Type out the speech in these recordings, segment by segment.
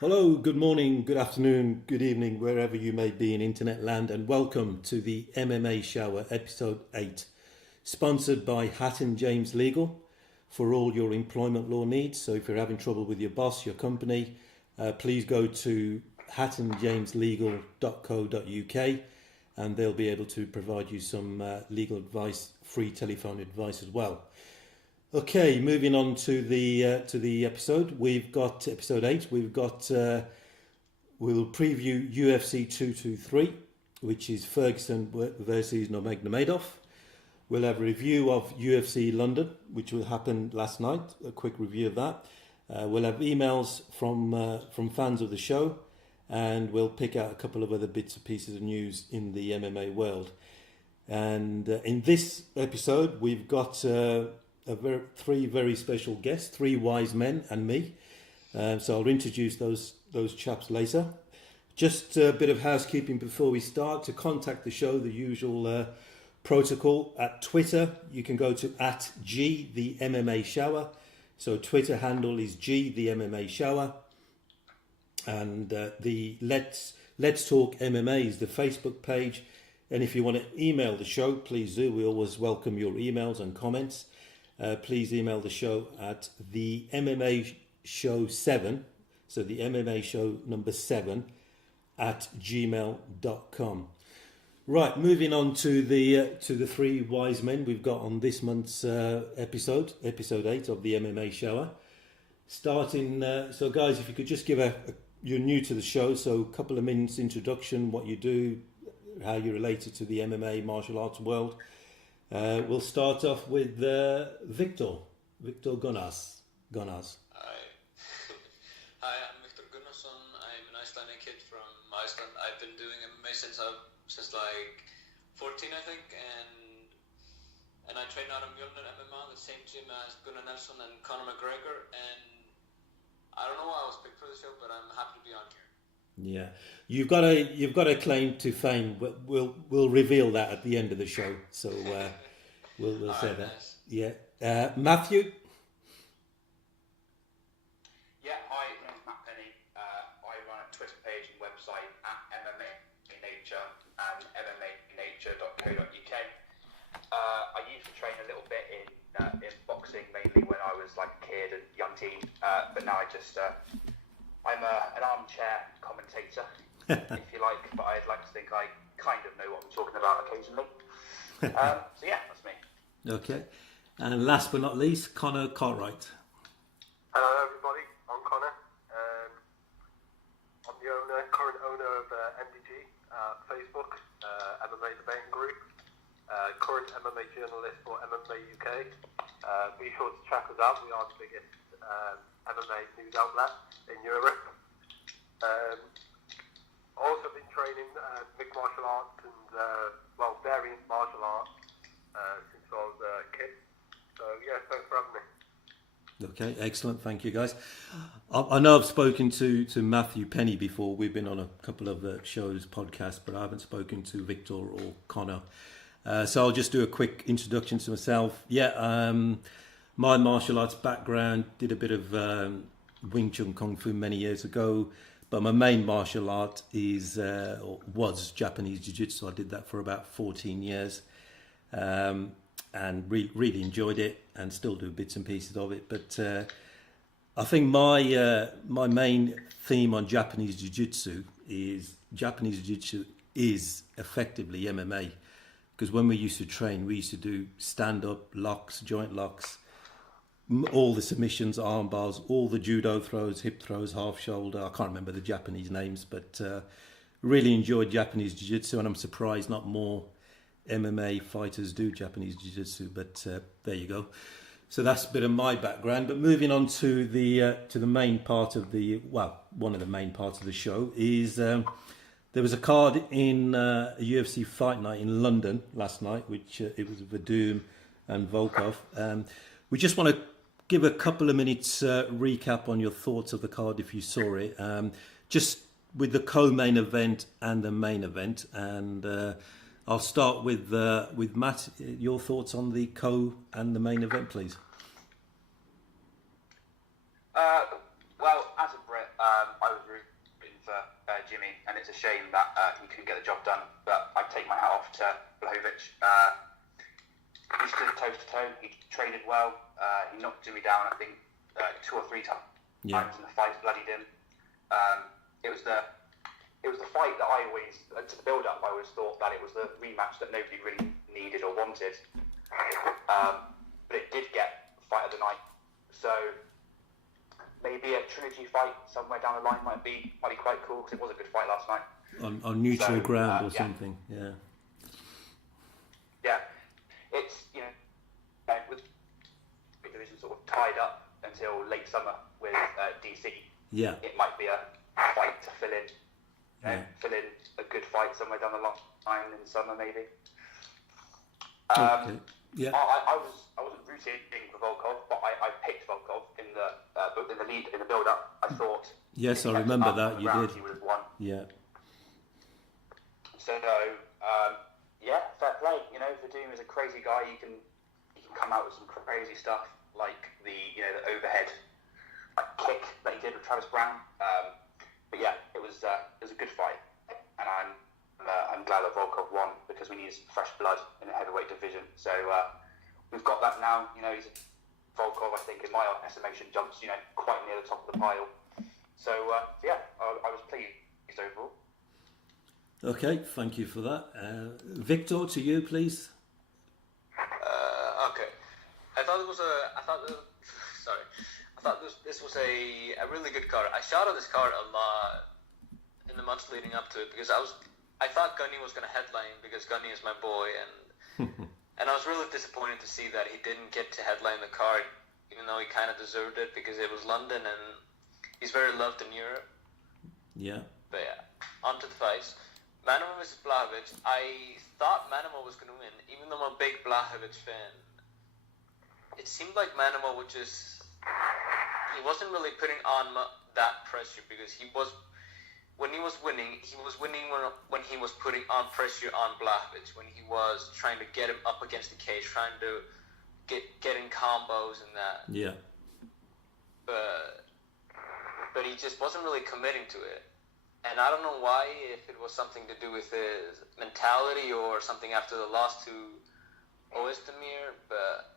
Hello, good morning, good afternoon, good evening, wherever you may be in internet land, and welcome to the MMA Shower, episode 8, sponsored by Hatton James Legal for all your employment law needs. So if you're having trouble with your boss, your company, please go to hattonjameslegal.co.uk and they'll be able to provide you some legal advice, free telephone advice as well. Okay, moving on to the episode. We've got episode 8. We'll preview UFC 223, which is Ferguson versus Nurmagomedov. We'll have a review of UFC London, which will happen last night. A quick review of that. We'll have emails from fans of the show, and we'll pick out a couple of other bits and pieces of news in the MMA world. And in this episode, we've got three very special guests, 3 wise men and me. So I'll introduce those chaps later. Just a bit of housekeeping before we start. To contact the show, the usual protocol at Twitter. You can go to @G the MMA Shower. So Twitter handle is G the MMA Shower. And the Let's Talk MMA is the Facebook page. And if you want to email the show, please do. We always welcome your emails and comments. Please email the show at the MMA Show 7, so the MMA Show number 7 at gmail.com. Right, moving on to the 3 wise men we've got on this month's episode 8 of the MMA Shower. Starting, so guys, if you could just give you're new to the show, so a couple of minutes introduction, what you do, how you're related to the MMA martial arts world. We'll start off with Victor Gunnars. Hi. Hi, I'm Victor Gunnarsson. I'm an Icelandic kid from Iceland. I've been doing MMA since like 14, I think, and I train out of Mjolnir MMA, the same gym as Gunnar Nelson and Conor McGregor. And I don't know why I was picked for the show, but I'm happy to be on here. Yeah, you've got a claim to fame. We'll reveal that at the end of the show. So we'll say that. Nice. Yeah, Matthew. Yeah, hi, my name's Matt Penny. I run a Twitter page and website at MMA Nature and MMAnature.co.uk. I used to train a little bit in boxing, mainly when I was like a kid and young teen. But now I'm an armchair commentator, if you like, but I'd like to think I kind of know what I'm talking about occasionally. So yeah, that's me. Okay. And last but not least, Connor Cartwright. Hello everybody, I'm Connor. I'm the current owner of MDG, Facebook, MMA Debating Group, current MMA journalist for MMA UK. Be sure to check us out, we are the biggest MMA news outlet in Europe. Also been training mixed martial arts and various martial arts since I was a kid. So yeah, thanks for having me. Okay, excellent. Thank you, guys. I know I've spoken to Matthew Penny before. We've been on a couple of shows, podcasts, but I haven't spoken to Victor or Connor. So I'll just do a quick introduction to myself. Yeah, my martial arts background, did a bit of Wing Chun Kung Fu many years ago, but my main martial art was Japanese Jiu-Jitsu. I did that for about 14 years and really enjoyed it and still do bits and pieces of it. But I think my main theme on Japanese Jiu-Jitsu is effectively MMA, because when we used to train, we used to do stand-up locks, joint locks, all the submissions, arm bars, all the judo throws, hip throws, half shoulder. I can't remember the Japanese names, but really enjoyed Japanese Jiu-Jitsu, and I'm surprised not more MMA fighters do Japanese Jiu-Jitsu, but there you go. So that's a bit of my background. But moving on to the main part of one of the main parts of the show is there was a card in a UFC fight night in London last night, which it was Verdum and Volkov. We just want to give a couple of minutes recap on your thoughts of the card if you saw it, just with the co-main event and the main event. And I'll start with Matt. Your thoughts on the co and the main event, please. it's a shame that he couldn't get the job done. But I take my hat off to Blachowicz. He stood toe to toe. He traded well. He knocked Jimmy down, I think, 2 or 3 times in the fight. Bloodied him. It was the fight that I always, to the build-up, I always thought that it was the rematch that nobody really needed or wanted. But it did get fight of the night. So maybe a trilogy fight somewhere down the line might be quite cool, because it was a good fight last night. On neutral ground or something, yeah. Yeah, it's, with the division sort of tied up until late summer with DC. Yeah. It might be a fight to fill in. Fill in a good fight somewhere down the line in summer, maybe. Okay. Yeah. I wasn't rooting for Volkov, but I picked Volkov in the build up. I thought. Yes, I remember that you did. He would have won. Yeah. So fair play. Verdum is a crazy guy. He can come out with some crazy stuff, like the overhead kick that he did with Travis Brown. But yeah, it was a good fight, and I'm glad that Volkov won, because we need fresh blood in the heavyweight division. So we've got that now. He's Volkov, I think, in my estimation, jumps quite near the top of the pile. So I was pleased overall. Okay, thank you for that. Victor, to you, please. Okay. I thought this was a really good card. I shouted this card a lot in the months leading up to it, because I thought Gunny was going to headline, because Gunny is my boy, and and I was really disappointed to see that he didn't get to headline the card, even though he kind of deserved it, because it was London and he's very loved in Europe. Yeah. But yeah, on to the fights. Manama vs. Blachowicz. I thought Manama was going to win, even though I'm a big Blachowicz fan. It seemed like Manama would just... He wasn't really putting on that pressure, because when he was winning when he was putting on pressure on Blachowicz, when he was trying to get him up against the cage, trying to get in combos and that. Yeah. But he just wasn't really committing to it. And I don't know why, if it was something to do with his mentality or something after the loss to Oezdemir, but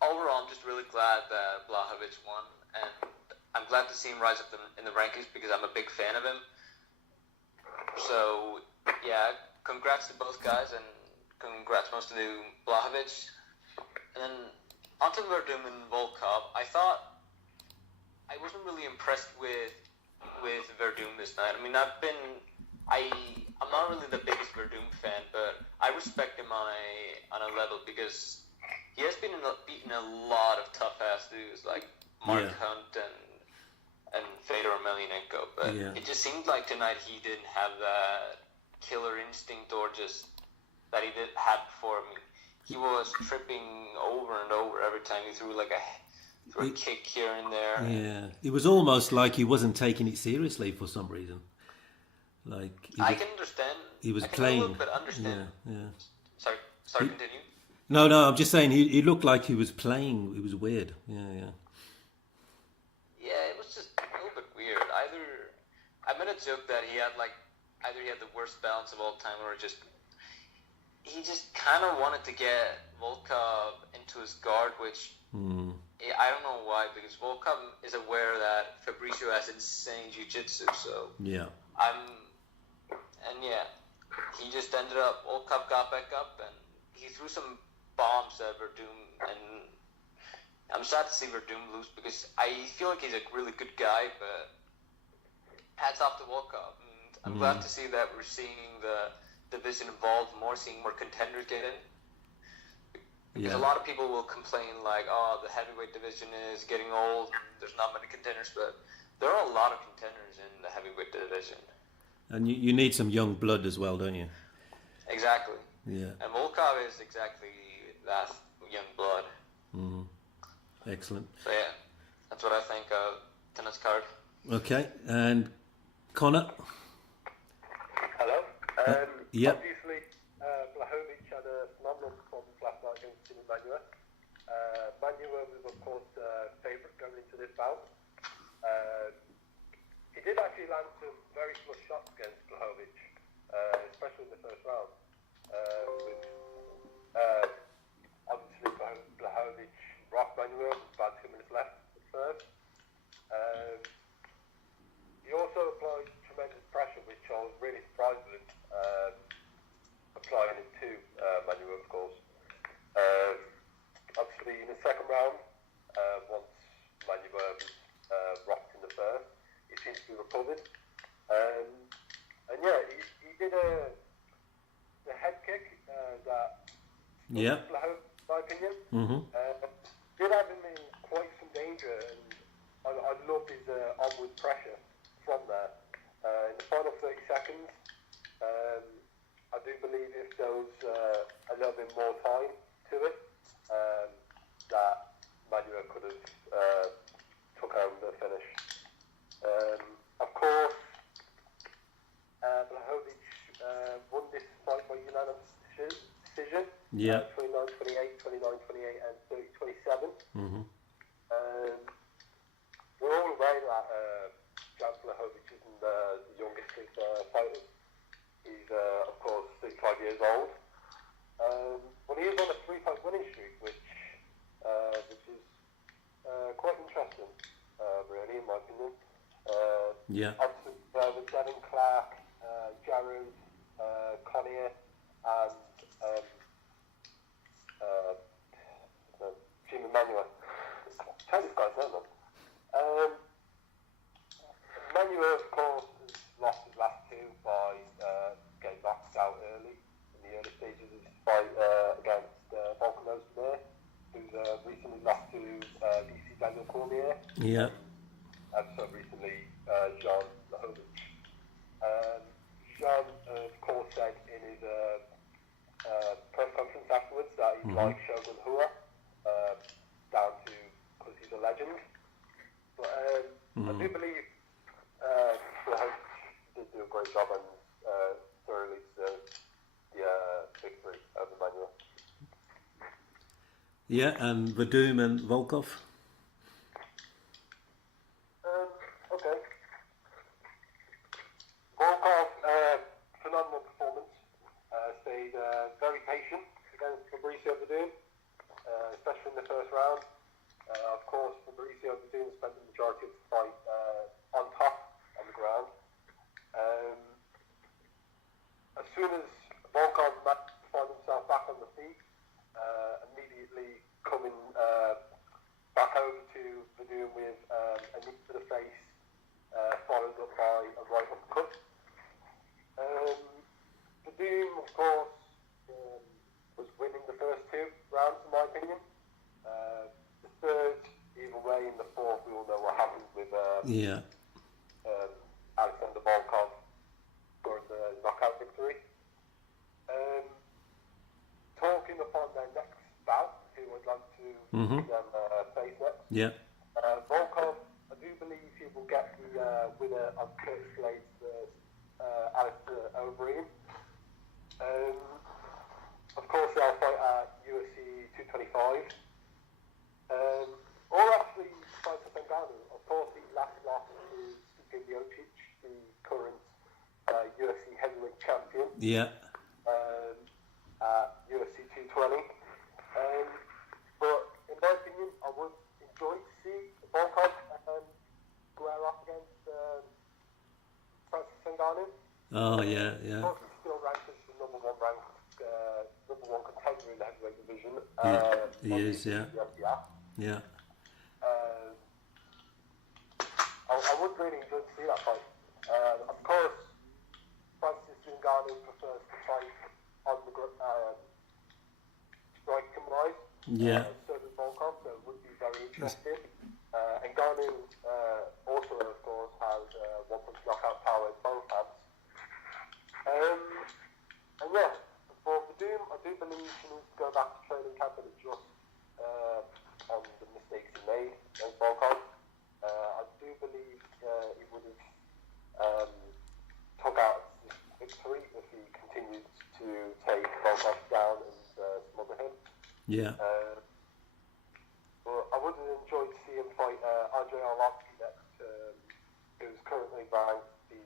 overall, I'm just really glad that Blachowicz won, and I'm glad to see him rise up in the rankings, because I'm a big fan of him. So, yeah, congrats to both guys, and congrats most to Blachowicz. And then, onto Verdum and Volkov. I thought I wasn't really impressed with Verdum this night. I mean, I'm not really the biggest Verdum fan, but I respect him on a level, because he has beaten a lot of tough ass dudes like Mark Hunt and Fedor Emelianenko, but it just seemed like tonight he didn't have that killer instinct, or just that he had before. I mean, he was tripping over and over every time he threw a kick here and there. Yeah, it was almost like he wasn't taking it seriously for some reason. I can understand. He was playing. But understand. Yeah. Sorry, continue. No, I'm just saying he looked like he was playing. It was weird. Yeah. Yeah, it was just a little bit weird. I made a joke that he had either he had the worst balance of all time, or he just kind of wanted to get Volkov into his guard, which I don't know why, because Volkov is aware that Fabricio has insane jiu-jitsu, so he just ended up, Volkov got back up, and he threw some bombs at Verdum, and I'm sad to see Verdum lose, because I feel like he's a really good guy, but hats off to Volkov, and I'm glad to see that we're seeing the division evolve more, seeing more contenders get in. Because a lot of people will complain the heavyweight division is getting old, and there's not many contenders, but there are a lot of contenders in the heavyweight division. And you need some young blood as well, don't you? Exactly. Yeah. And Volkov is exactly that, young blood. Excellent. So yeah, that's what I think of tonight's card. Okay, and Connor? Hello. Yep. Obviously, Blachowicz had a phenomenal performance last night against Jimmy Manuwa. Manuwa was, of course, favourite going into this bout. He did actually actually landed some very flush shots against Blachowicz, especially in the first round. With obviously Blachowicz rocked Manuel with about 2 minutes left at first. He also applied tremendous pressure, which I was really surprised with, applying it to Manuel, of course. Obviously, in the second round, once Manuel was rocked in the first, he seems to be recovered. And yeah, he did the head kick that, Yeah. in my opinion, Mm-hmm. did have him in quite some danger, and I loved his onward pressure from there. In the final 30 seconds, I do believe if there was a little bit more time to it, that Manuel could have took home the finish. Of course, Blachowicz won this fight by unanimous decision. Yeah. 29-28, 29-28, and 30-27. Mm-hmm. We're all aware that Jan Blachowicz isn't the youngest of fighters. He's, of course, 35 years old. But he is on a 3-fight winning streak, which is quite interesting, really, in my opinion. Yeah. Obviously, with Devin Clark, Jared, Connier, and Jim Emanuel. Tell this guy's name, man. Manuel, of course, has lost his last two by getting knocked out early in the early stages of his fight against Volkanovski, who's recently lost to DC Daniel Cormier. Yeah. And so recently, Jean Blachowicz. Jean, of course, said in his press conference afterwards that he likes Shogun Rua, down to because he's a legend. But I do believe Blachowicz did do a great job and thoroughly deserved the victory over Manuel. Yeah, and Verdum and Volkov. Okay. Volkov, phenomenal performance. Stayed very patient against Fabricio Verdum, especially in the first round. Of course, Fabricio Verdum spent the majority of the fight on top, on the ground. As soon as Volkov managed to find himself back on the feet, immediately coming back over to Verdum with a knee to the face, followed up by a right uppercut. Verdum, of course, was winning the first two rounds, in my opinion. The third, either way, in the fourth, we all know what happened with Yeah. Alexander Volkov scoring the knockout victory. Talking upon their next bout, who would like to see them face next. Yeah. Volkov, I do believe he will get the winner of Curtis Blades versus Alistair Overeem. Of course, they'll fight at UFC 225. Or actually, Francis Ngannou. Of course, his last loss is Stipe Miocic, the current UFC heavyweight champion. Yeah. At UFC 220. But in my opinion, I would enjoy to see Volkov square off against Francis Ngannou. Oh, yeah, yeah. Of course, he's still ranked as the number one contender in the heavyweight division. He is, yeah. Yeah. I would really enjoy to see that fight. Of course, Francis Ngannou prefers to fight on the striking wise. Yeah. So does Volkov, so it would be very interesting. And Ngannou also, of course, has one-punch knockout power in both hands. And yeah, for Verdum, I do believe he needs to go back to training camp and adjust on the mistakes he made against Volkov. I do believe he would have took out this victory if he continued to take Volkov down and smother him. Yeah. But I would have enjoyed to see him fight Andrei Arlovski next, who's currently currently ranked the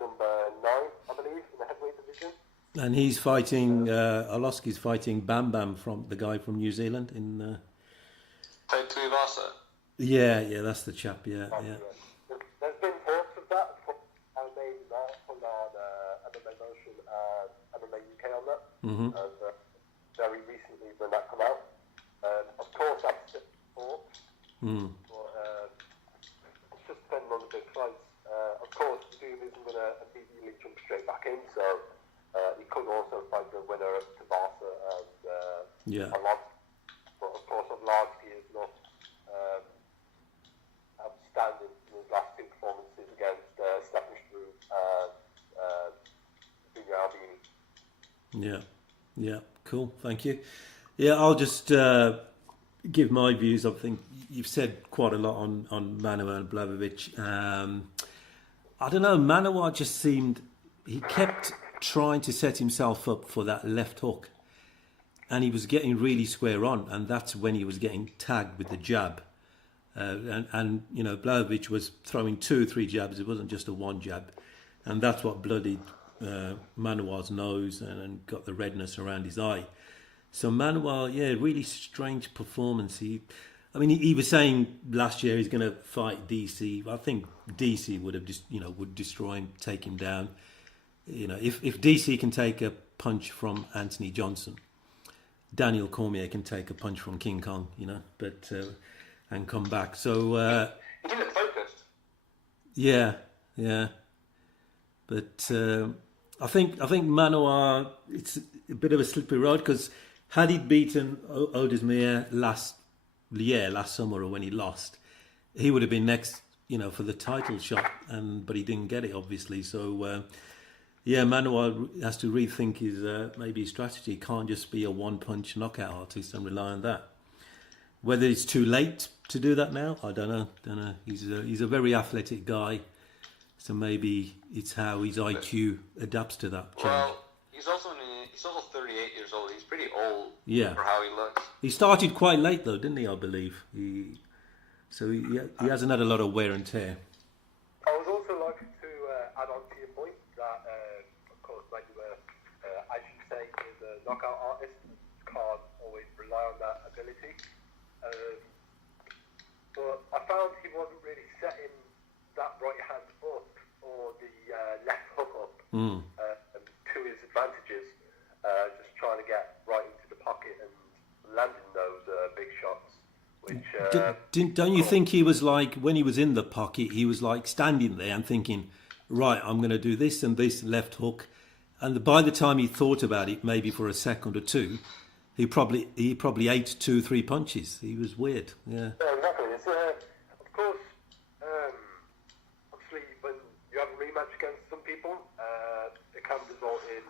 number 9, I believe, in the heavyweight division. And he's fighting, Arlovski's fighting Bam Bam, from the guy from New Zealand in... Tuivasa. Yeah, that's the chap, yeah. There's been talks of that. I made an article on MMA Motion and MMA UK on that. Mm-hmm. And very recently when that come out. Of course, that's just talks. But it's just depending on the big fights. Of course, Zoom isn't going to immediately jump straight back in, so he could also fight the winner of Tabasa and a lot. But of course, Arlovski is not outstanding in his last 2 performances against Stefan Struve and Junior Albini. Yeah, cool, thank you. Yeah, I'll just give my views. I think you've said quite a lot on Manuel Blachowicz. I don't know, Manuel just seemed, he kept trying to set himself up for that left hook, and he was getting really square on, and that's when he was getting tagged with the jab. And you know, Blachowicz was throwing 2 or 3 jabs. It wasn't just a 1 jab, and that's what bloodied Manuel's nose and got the redness around his eye. So Manuel, really strange performance. He was saying last year he's going to fight DC. I think DC would have just, would destroy him, take him down. If DC can take a punch from Anthony Johnson, Daniel Cormier can take a punch from King Kong, but and come back. So he didn't look focused. Yeah. But I think Manuel, it's a bit of a slippery road, because had he beaten Odesmir last summer, or when he lost, he would have been next, for the title shot, but he didn't get it, obviously. So Manuel has to rethink his maybe his strategy. He can't just be a 1-punch knockout artist and rely on that. Whether it's too late to do that now, I don't know. He's a very athletic guy, so maybe it's how his IQ adapts to that change. Well, he's also 38 years old. He's pretty old for how he looks. He started quite late though, didn't he? I believe he hasn't had a lot of wear and tear. I would also like to add on to your point that, of course, when you were, as you say, is a knockout artist, can't always rely on that ability. But I found he wasn't really setting that right hand up or the left hook up to his advantages. Just trying to get right into the pocket and landing those big shots. Which don't you think he was like, when he was in the pocket, he was like standing there and thinking, right, I'm going to do this and this left hook, and by the time he thought about it, maybe for a second or two, he probably ate 2 or 3 punches. He was weird. Yeah. Exactly. It's, of course, obviously, when you have a rematch against some people, it can result in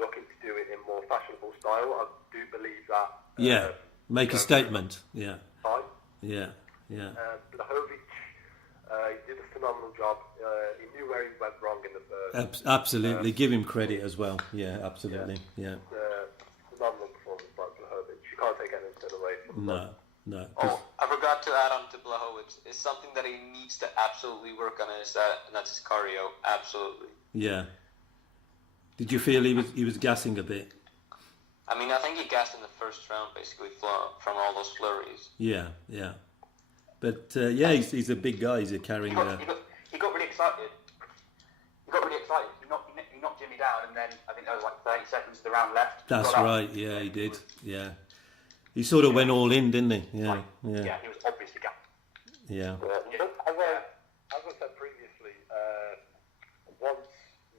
looking to do it in more fashionable style. I do believe that. Make a statement. Yeah. Fine. Yeah. Blachowicz, he did a phenomenal job. He knew where he went wrong in the first. Absolutely. Give him credit as well. Yeah, absolutely. Yeah. Phenomenal performance by Blachowicz. You can't take anything away from that. No. Oh, I forgot to add on to Blachowicz. It's something that he needs to absolutely work on, and that's his cardio. Absolutely. Yeah. Did you feel he was gassing a bit? I mean, I think he gassed in the first round, basically, from all those flurries. Yeah. But he's a big guy. He's carrying. He got really excited. He knocked Jimmy down, and then I think there was like 30 seconds of the round left. That's right. Yeah, he did. Yeah. He sort of went all in, didn't he? Yeah. Yeah, he was obviously gassed. Yeah. As I said previously, once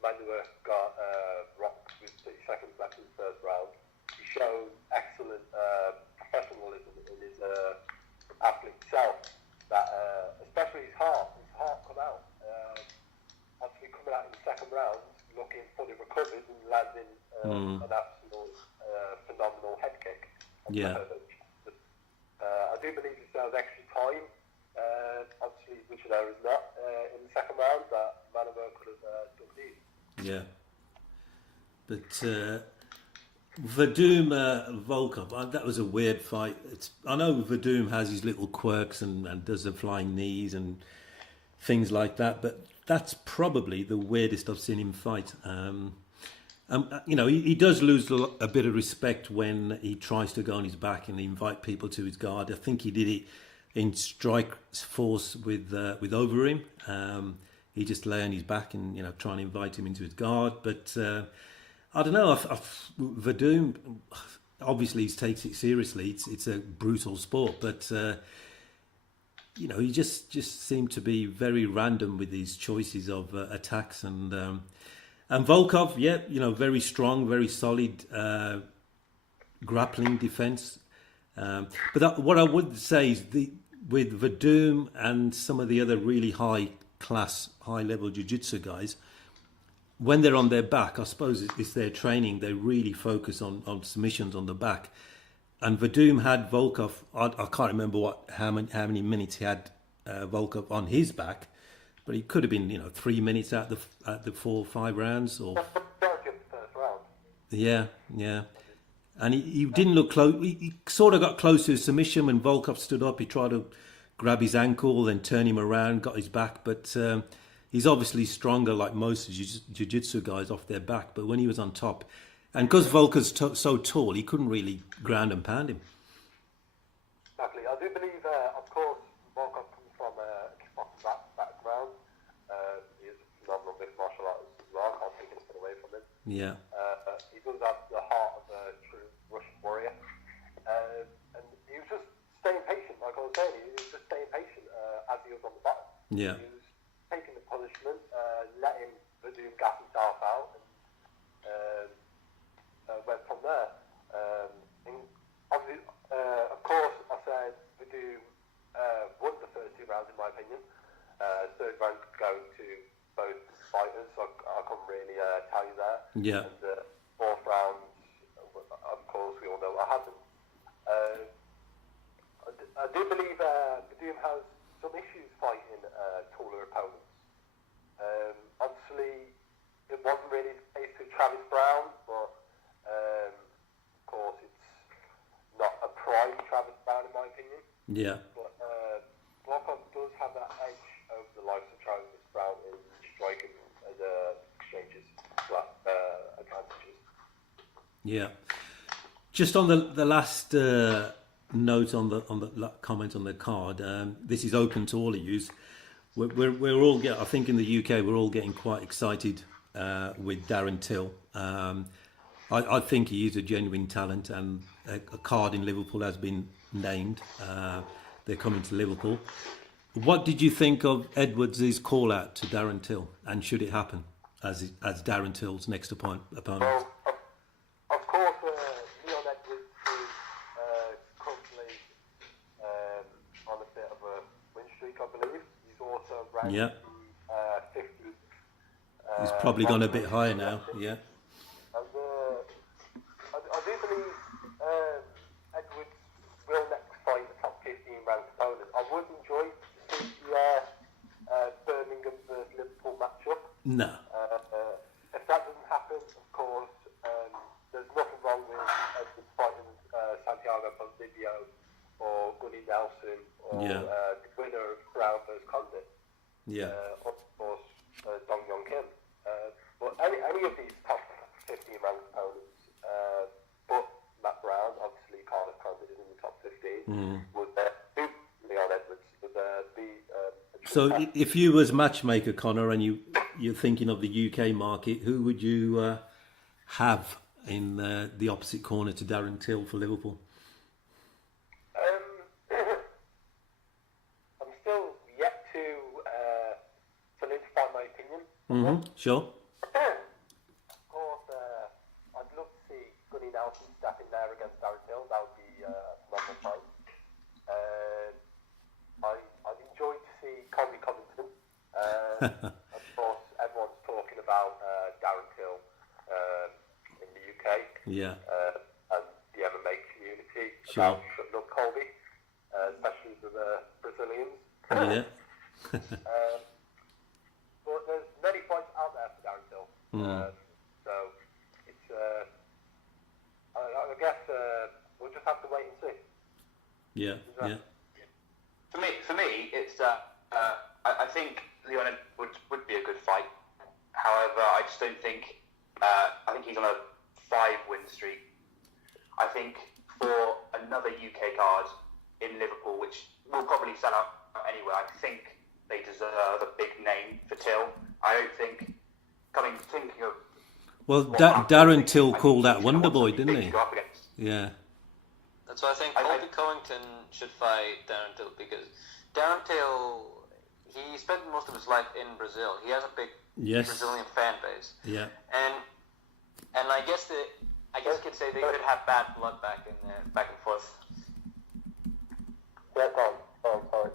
Manuel got rocked with 30 seconds left in the first round, he showed excellent professionalism in his athlete self. That especially his heart come out. Obviously coming out in the second round, looking fully recovered and landing an absolute phenomenal head kick. Yeah. I do believe if there was extra time, obviously, which there is not, in the second round, that Manuel could have done deep. Yeah. But Vadum Volkov, that was a weird fight. I know Vadum has his little quirks and does the flying knees and things like that. But that's probably the weirdest I've seen him fight. He does lose a bit of respect when he tries to go on his back and invite people to his guard. I think he did it in Strike Force with Overeem. He just lay on his back and try and invite him into his guard. But I don't know. Verdum, obviously, he takes it seriously. It's a brutal sport, but he just seemed to be very random with his choices of attacks. And Volkov, very strong, very solid grappling defense. But what I would say is with Verdum and some of the other really high-level jiu-jitsu guys, when they're on their back, I suppose it's their training, they really focus on submissions on the back. And Verdum had Volkov, I can't remember how many minutes he had Volkov on his back, but it could have been 3 minutes at the 4 or 5 rounds. Or First round. Yeah. And he didn't look close. He sort of got close to a submission when Volkov stood up. He tried to grab his ankle, then turn him around, got his back. But he's obviously stronger, like most jiu-jitsu guys, off their back. But when he was on top, and because Volkov's so tall, he couldn't really ground and pound him. Exactly. I do believe, of course, Volkov comes from a kickboxing background. He is a phenomenal mixed martial artist as well. I can't take anything away from him. Yeah. He does have the heart of a true Russian warrior. And he was just staying patient, like I was saying. He was just staying patient as he was on the back. Yeah. He was taking the punishment, letting Verdum gas himself out, and went from there. And obviously, of course, I said Verdum won the first 2 rounds, in my opinion. Third round going to both fighters, so I couldn't really tell you that. Yeah. And the 4th round, of course, we all know what happened. I do believe Verdum has some issues fighting taller opponents. Obviously, it wasn't really the case with Travis Brown, but of course, it's not a prime Travis Brown, in my opinion. Yeah. But Volkov does have that edge over the likes of Travis Brown in striking as exchanges advantages. Yeah. Just on the last note on the comment on the card, this is open to all of you. We're all I think in the UK we're all getting quite excited with Darren Till. I think he is a genuine talent, and a card in Liverpool has been named. They're coming to Liverpool. What did you think of Edwards' call out to Darren Till, and should it happen as Darren Till's next opponent? Well, of course, Leon Edwards is currently on a bit of a win streak, I believe. He's also ranked 50th. He's probably gone a bit higher now, yeah. And I do believe Edwards will next fight a top 15 ranked opponent. I would enjoy to see the Birmingham versus Liverpool matchup. No. If that doesn't happen, of course, there's nothing wrong with Edwards fighting Santiago Ponzinibbio or Gunnar Nelson or the winner of Brown versus Condit. Yeah. Of course, Dong Yong Kim. But any of these top 15 ranked opponents, but Matt Brown, obviously Carlos Condit is in the top 15, would Leon Edwards would be. So if you was matchmaker, Connor, and you're thinking of the UK market, who would you have in the opposite corner to Darren Till for Liverpool? I'm still yet to solidify my opinion. Mm-hmm. Sure. Of course, I'd love to see Gunnar Nelson step in there against Darren Till. That would be a phenomenal fight. I'd enjoy to see Colby Covington. Of course, everyone's talking about Darren Till in the UK. Yeah. And the MMA community Sure. about shutting up Colby, especially the Brazilians. Yeah. But there's many fights out there for Darren Till. So it's, I guess we'll just have to wait and see. Yeah. Yeah. For me, it's I think Leon Edwards would be a good fight. However, I just don't think. I think he's on a 5-win streak. I think for another UK card in Liverpool, which will probably sell out anyway, I think they deserve a big name for Till. I don't think. Thinking of. Well, Darren Till called that Wonder Boy, didn't he? Yeah. That's why I think Colby Covington should fight Darren Till, because Darren Till, he spent most of his life in Brazil. He has a big Brazilian fan base. Yeah. And I guess you could say they could have bad blood back and forth. Sorry.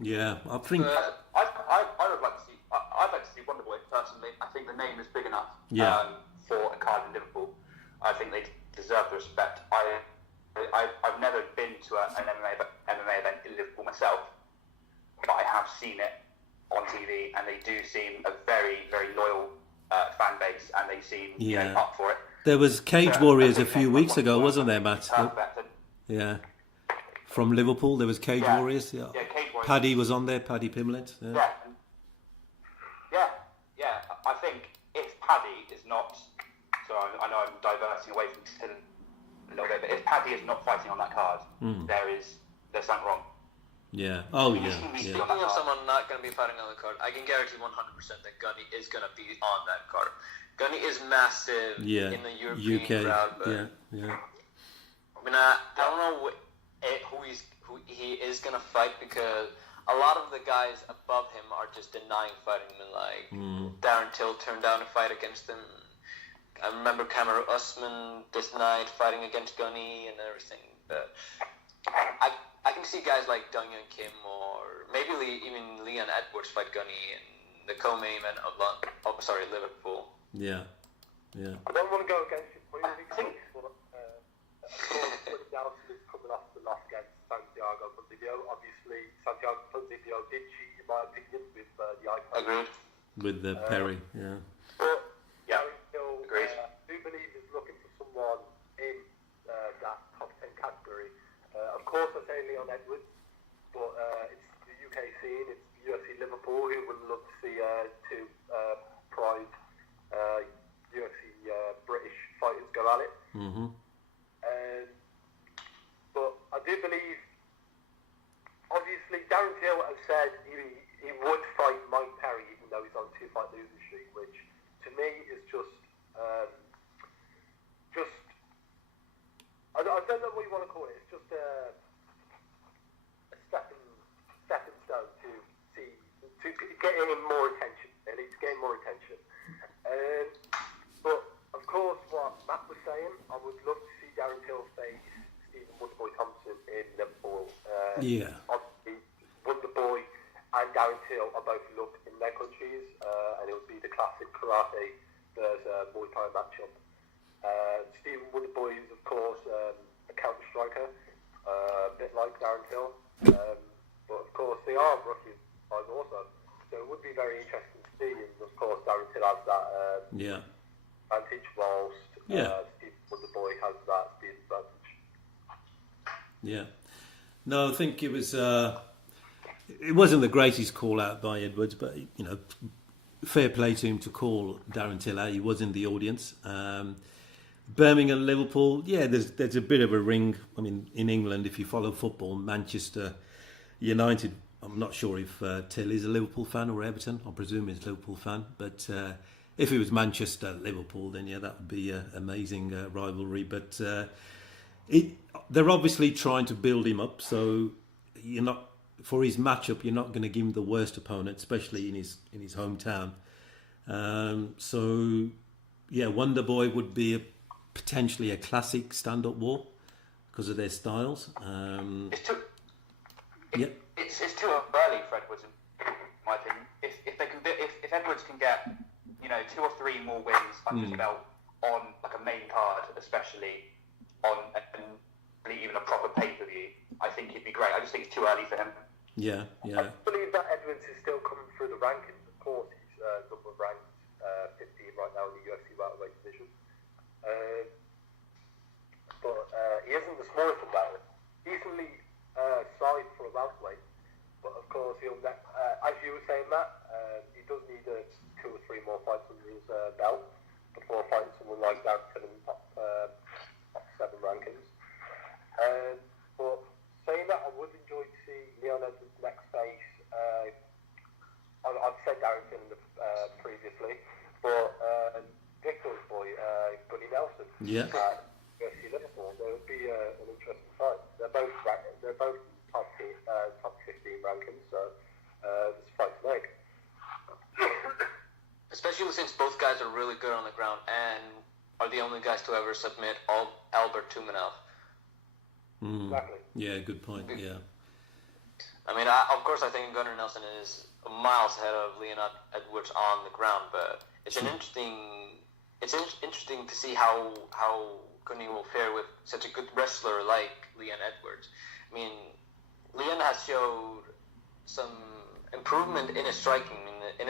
Yeah, I think. I would like to see. I'd like to see Wonder Boy personally. I think the name is big enough. For a card in Liverpool. I think they deserve the respect. I've never been to an MMA event in Liverpool myself, but I have seen it on TV, and they do seem a very, very loyal fan base, and they seem up for it. There was Cage Warriors a few weeks ago, wasn't there, Matt? Yeah. From Liverpool, there was Cage Warriors. Yeah. Cage Warriors. Paddy was on there, Paddy Pimlet. Yeah. I think if Paddy is not, so I know I'm diverting away from Till a little bit, but if Paddy is not fighting on that card, there's something wrong. Yeah. Oh, yeah. Speaking of someone not going to be fighting on the card, I can guarantee 100% that Gunny is going to be on that card. Gunny is massive in the European UK crowd, but yeah. I mean, I don't know who he is going to fight, because a lot of the guys above him are just denying fighting him. Like Darren Till turned down a fight against him. I remember Kamaru Usman this night fighting against Gunny and everything. But I can see guys like Dong Hyun Kim or maybe even Leon Edwards fight Gunny in the co-main event of Liverpool. Yeah. I don't want to go against your point of view, but of course, putting Dallas is coming off the loss against Santiago Ponzinibbio. Obviously, Santiago Ponzinibbio did cheat, in my opinion, with the icon. Agreed. With the Perry, yeah. But Darren Till, I do believe is looking for someone in that top 10 category. Of course, I say Leon Edwards, but it's the UK scene, it's UFC Liverpool, who would love to see two prize UFC British fighters go at it. Mm-hmm. But I do believe, obviously, Darren Till has said he would fight Mike Perry, even though he's on 2-fight losing streak, which to me is just I don't know what you want to call it. It's just a stepping stone to get him more attention. Really, to gain more attention. But of course, what Matt was saying, I would love to see Darren Till face Stephen Wonderboy Thompson in Liverpool. Obviously, Wonderboy and Darren Till are both loved in their countries, and it would be the classic karate versus Muay Thai matchup. Stephen Wonderboy is, of course, a counter striker, a bit like Darren Till, but of course they are roughly size also. So it would be very interesting to see, and of course Darren Till has that advantage, whilst Stephen Wonderboy has that speed advantage. Yeah. No, I think it was. It wasn't the greatest call out by Edwards, but fair play to him to call Darren Till out. He was in the audience. Birmingham, Liverpool, there's a bit of a ring. I mean, in England, if you follow football, Manchester United, I'm not sure if Till is a Liverpool fan or Everton. I presume he's a Liverpool fan. But if it was Manchester, Liverpool, then that would be an amazing rivalry. But they're obviously trying to build him up. So for his matchup, you're not going to give him the worst opponent, especially in his hometown. Wonder Boy would be potentially a classic stand-up war because of their styles. It's too early for Edwards, in my opinion. If Edwards can get 2 or 3 more wins under his belt on like a main card, especially on even a proper pay-per-view, I think he'd be great. I just think it's too early for him. Yeah. I believe that Edwards is still coming through the rankings. Of course, he's number ranked 15 right now in the UFC welterweight division. But he isn't the smallest of welterweight. Decently sized for a welterweight. Yeah. UFC Liverpool. There would be an interesting fight. They're both top 15 rankings, so there's a fight to make. Especially since both guys are really good on the ground and are the only guys to ever submit Albert Tumenov. Exactly. Yeah, good point. Yeah. I mean, of course, I think Gunnar Nelson is miles ahead of Leon Edwards on the ground, but it's interesting to see how Gunnar will fare with such a good wrestler like Leon Edwards. I mean, Leon has showed some improvement in his striking. In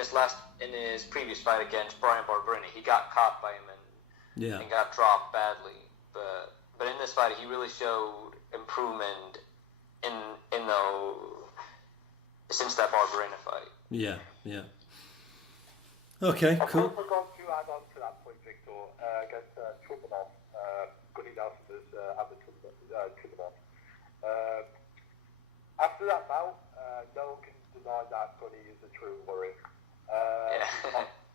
his previous fight against Brian Barberini, he got caught by him and got dropped badly. But in this fight, he really showed improvement since that Barberini fight. Yeah. Okay, cool. I forgot to add on to that point, Victor, against Tumenov. Gunnar Nelson was Albert Tumenov. After that bout, no one can deny that Gunnar is a true warrior.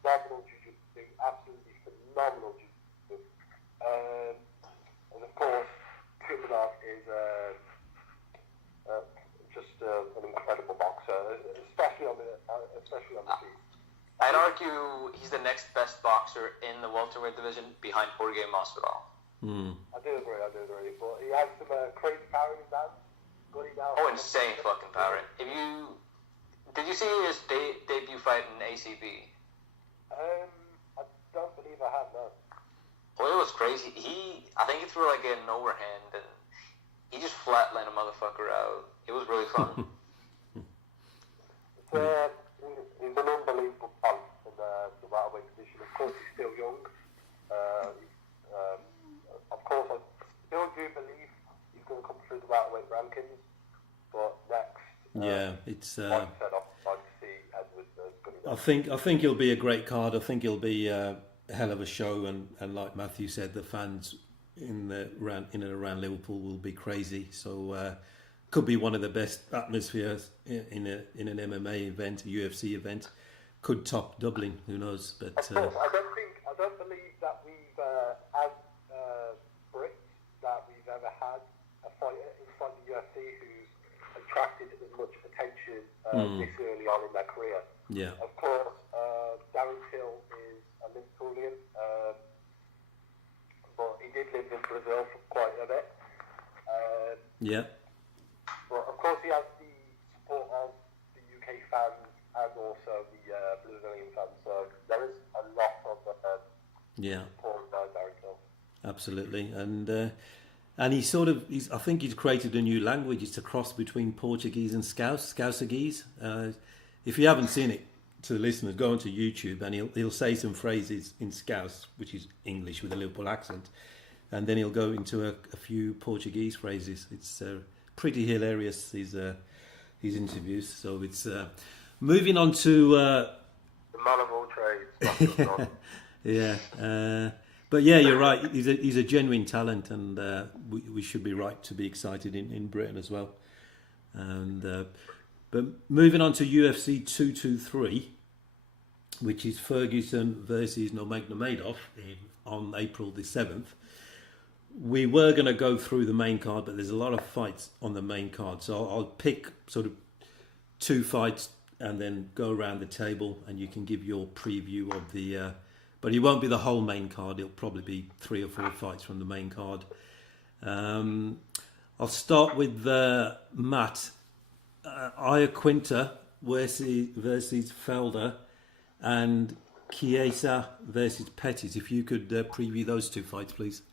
Phenomenal jiu-jitsu, absolutely phenomenal jiu-jitsu. And of course, Tumenov is just an incredible boxer, especially on the feet. I'd argue he's the next best boxer in the welterweight division behind Jorge Masvidal. I do agree, but he has some crazy power in his hands. Insane fucking power. Did you see his debut fight in ACB? I don't believe I have, no. Well, it was crazy. I think he threw like an overhand and he just flatlined a motherfucker out. It was really fun. He's an unbelievable talent in the welterweight position. Of course, he's still young. Of course, I still do believe he's going to come through the welterweight rankings. But next, it's. Like I said, I'd like to see Edwards as good enough. I think it'll be a great card. I think it'll be a hell of a show, and like Matthew said, the fans in and around Liverpool will be crazy. So could be one of the best atmospheres in an MMA event, a UFC event. Could top Dublin, who knows? But of course, I don't believe that we've as Brits that we've ever had a fighter inside the UFC who's attracted as much attention this early on in their career. Yeah. Of course, Darren Till is a Liverpoolian, but he did live in Brazil for quite a bit. But of course, he has the support of the UK fans and also the Brazilian fans. So there is a lot of support by Darren Till. Absolutely, and I think he's created a new language. It's a cross between Portuguese and Scouserguese. If you haven't seen it, to the listeners, go onto YouTube and he'll say some phrases in Scouse, which is English with a Liverpool accent, and then he'll go into a few Portuguese phrases. It's pretty hilarious, his interviews. So it's moving on to the man of all trades. But yeah, you're right. He's a genuine talent, and we should be right to be excited in Britain as well. And but moving on to UFC 223, which is Ferguson versus Nurmagomedov on April the 7th. We were going to go through the main card, but there's a lot of fights on the main card, so I'll pick sort of two fights and then go around the table, and you can give your preview of the. But it won't be the whole main card. It'll probably be 3 or 4 fights from the main card. I'll start with Matt. Iaquinta versus Felder, and Chiesa versus Pettis. If you could preview those 2 fights, please.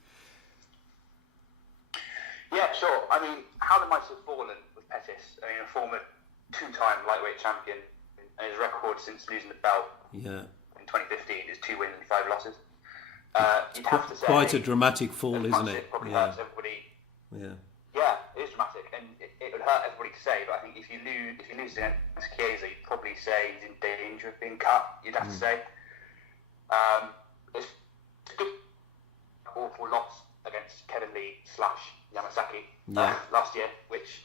Yeah, sure. I mean, how the mice have fallen with Pettis. I mean, a former 2-time lightweight champion, and his record since losing the belt. Yeah. 2015 is 2 wins and 5 losses. You'd have to say quite a dramatic fall, isn't it? It probably hurts everybody. Yeah, it is dramatic, and it would hurt everybody to say. But I think if you lose against Chiesa, you'd probably say he's in danger of being cut. You'd have to say. It's a good awful loss against Kevin Lee / Yamasaki last year, which,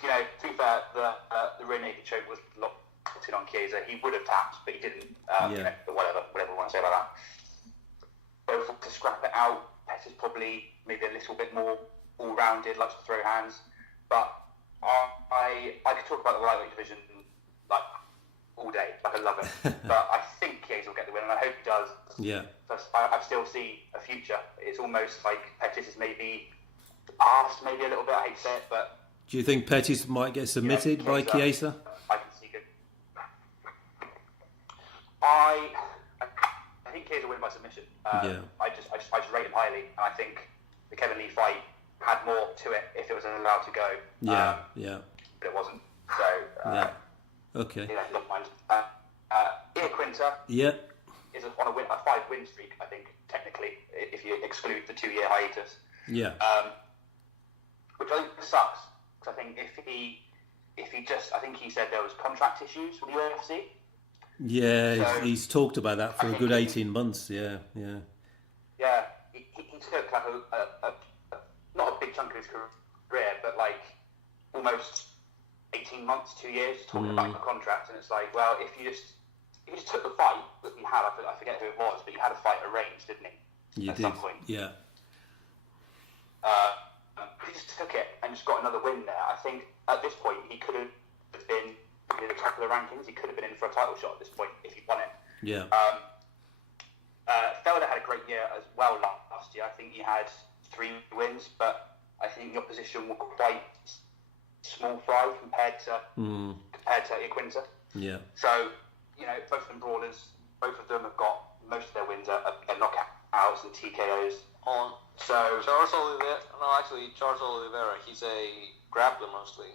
to be fair, the rear naked choke was locked in on Chiesa. He would have tapped, but he didn't. But whatever we want to say about that. Both to scrap it out. Pettis probably maybe a little bit more all-rounded, likes to throw hands. But I could talk about the lightweight division like all day, like I love it. But I think Chiesa will get the win, and I hope he does. Yeah. I still see a future. It's almost like Pettis is maybe asked maybe a little bit. I hate to say it, but Do you think Pettis might get submitted by Chiesa? I can see good. I think Chiesa will win by submission. I just rate him highly, and I think the Kevin Lee fight had more to it if it was allowed to go. But it wasn't. So Okay. Never mind. Ian Quinter. Yeah. Is on a 5-win streak, I think, technically, if you exclude the 2-year hiatus. Yeah. Which I think sucks, because I think I think he said there was contract issues with the UFC. Yeah, So, he's talked about that for a good 18 months. Yeah. Yeah, he took like a not a big chunk of his career, but like almost 18 months, 2 years, talking about the contract, and it's like, well, if you just took the fight that he had, I forget who it was, but he had a fight arranged, didn't he? You At did. some point. Yeah. He just took it and just got another win there. I think at this point he could have been in the top of the rankings. He could have been in for a title shot at this point if he won it. Yeah. Felder had a great year as well last year. I think he had 3 wins, but I think the opposition were quite small fry compared to Iaquinta. Yeah. So, both of them brawlers. Both of them have got most of their wins are knockouts and TKOs. So Charles Oliveira, he's a grappler mostly.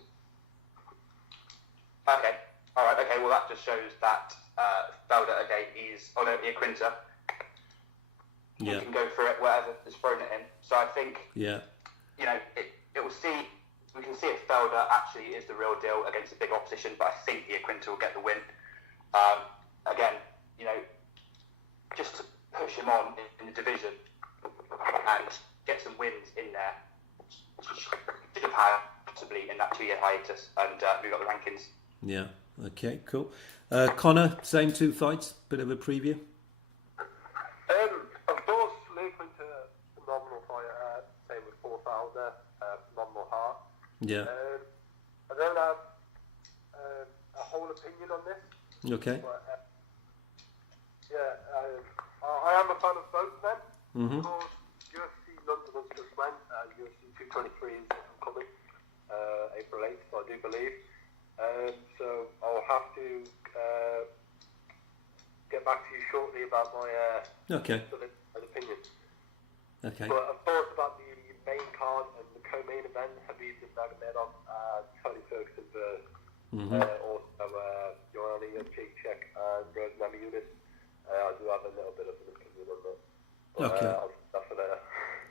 Okay. All right. Okay. Well, that just shows that Felder Iaquinta. He can go for it wherever is thrown at him. So I think it will see. We can see if Felder actually is the real deal against a big opposition, but I think Iaquinta will get the win. Again, just to push him on in the division and get some wins in there. Should have had possibly in that 2-year hiatus and move up the rankings. Yeah. Okay. Cool. Connor, same 2 fights. Bit of a preview. Of course, Iaquinta, phenomenal fighter. Same with Felder, phenomenal heart. Yeah. I don't have a whole opinion on this. Okay. But, I am a fan of both of them. Mm-hmm. Of course, UFC London has just went. UFC 223 is coming April 8th, I do believe. So I'll have to get back to you shortly about my opinion. Okay. But of course, about the main card and the co-main event, Khabib Nurmagomedov, Tony Ferguson versus also Joanna Jacek and Namajunas. I do have a little bit of an opinion on that. But, Okay. I'll do that for later.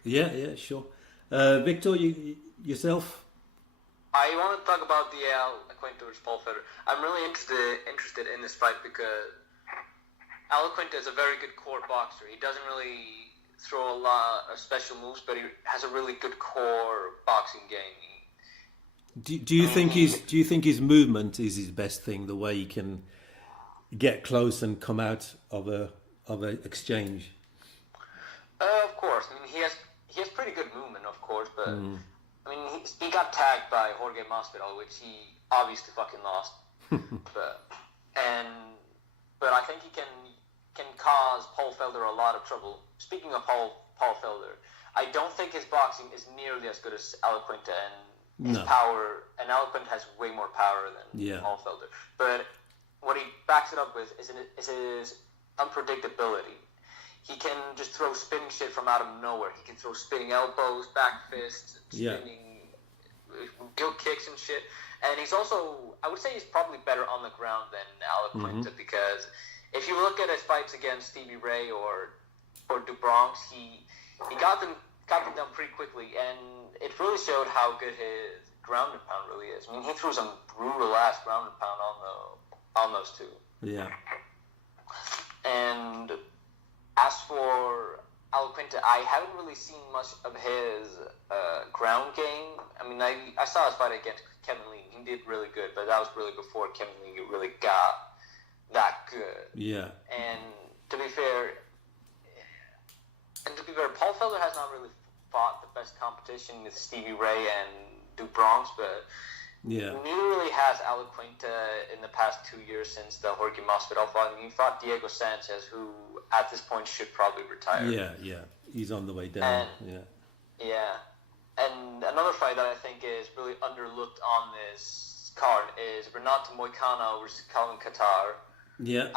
Yeah, sure. Victor, yourself? I want to talk about the Iaquinta versus Paul Felder. I'm really interested in this fight because Iaquinta is a very good core boxer. He doesn't really throw a lot of special moves, but he has a really good core boxing game. Do you think his movement is his best thing? The way he can get close and come out of a exchange. Of course, I mean he has pretty good movement, of course, but I mean he got tagged by Jorge Masvidal, which he obviously fucking lost. but I think he can cause Paul Felder a lot of trouble. Speaking of Paul Felder, I don't think his boxing is nearly as good as Iaquinta, and his power, and Iaquinta has way more power than Paul Felder. But what he backs it up with is his unpredictability. He can just throw spinning shit from out of nowhere. He can throw spinning elbows, back fists, spinning guilt kicks and shit. And he's also, I would say he's probably better on the ground than Iaquinta because if you look at his fights against Stevie Ray or DuBronx, he got them down pretty quickly, and it really showed how good his ground and pound really is. I mean, he threw some brutal ass ground and pound on those two. Yeah. And as for Iaquinta, I haven't really seen much of his ground game. I mean, I saw his fight against Kevin Lee. He did really good, but that was really before Kevin Lee really got that good. Yeah. And to be fair, And to be fair, Paul Felder has not really fought the best competition with Stevie Ray and Duke Bronx, but neither really has Alaquinta in the past 2 years since the Jorge Masvidal fight. I mean, he fought Diego Sanchez, who at this point should probably retire. Yeah, he's on the way down. And another fight that I think is really underlooked on this card is Renato Moicano versus Calvin Kattar. Yeah.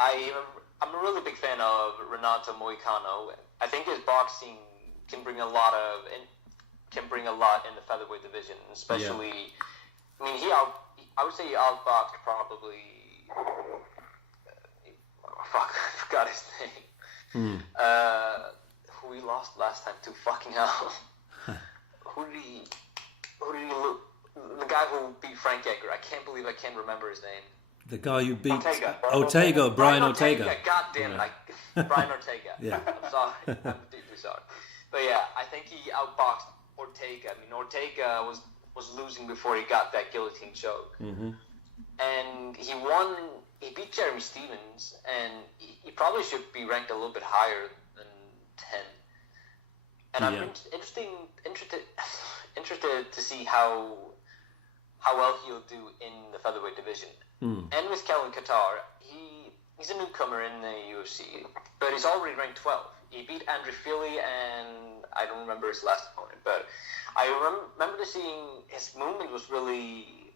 I'm a really big fan of Renato Moicano. I think his boxing can bring a lot in the featherweight division, especially. I mean, I would say he outboxed probably. I forgot his name. Who he lost last time to? Fucking hell. Who did he look? The guy who beat Frank Edgar. I can't believe I can't remember his name. The guy who beat Ortega. Brian Ortega. God damn it. Brian Ortega. Yeah. I'm sorry. I'm deeply sorry. But yeah, I think he outboxed Ortega. I mean, Ortega was losing before he got that guillotine choke. Mm-hmm. And he won. He beat Jeremy Stevens, and he probably should be ranked a little bit higher than 10. And I'm interested to see how well he'll do in the featherweight division. And with Calvin Kattar, he's a newcomer in the UFC, but he's already ranked 12. He beat Andre Fili, and I don't remember his last opponent, but I remember seeing his movement was really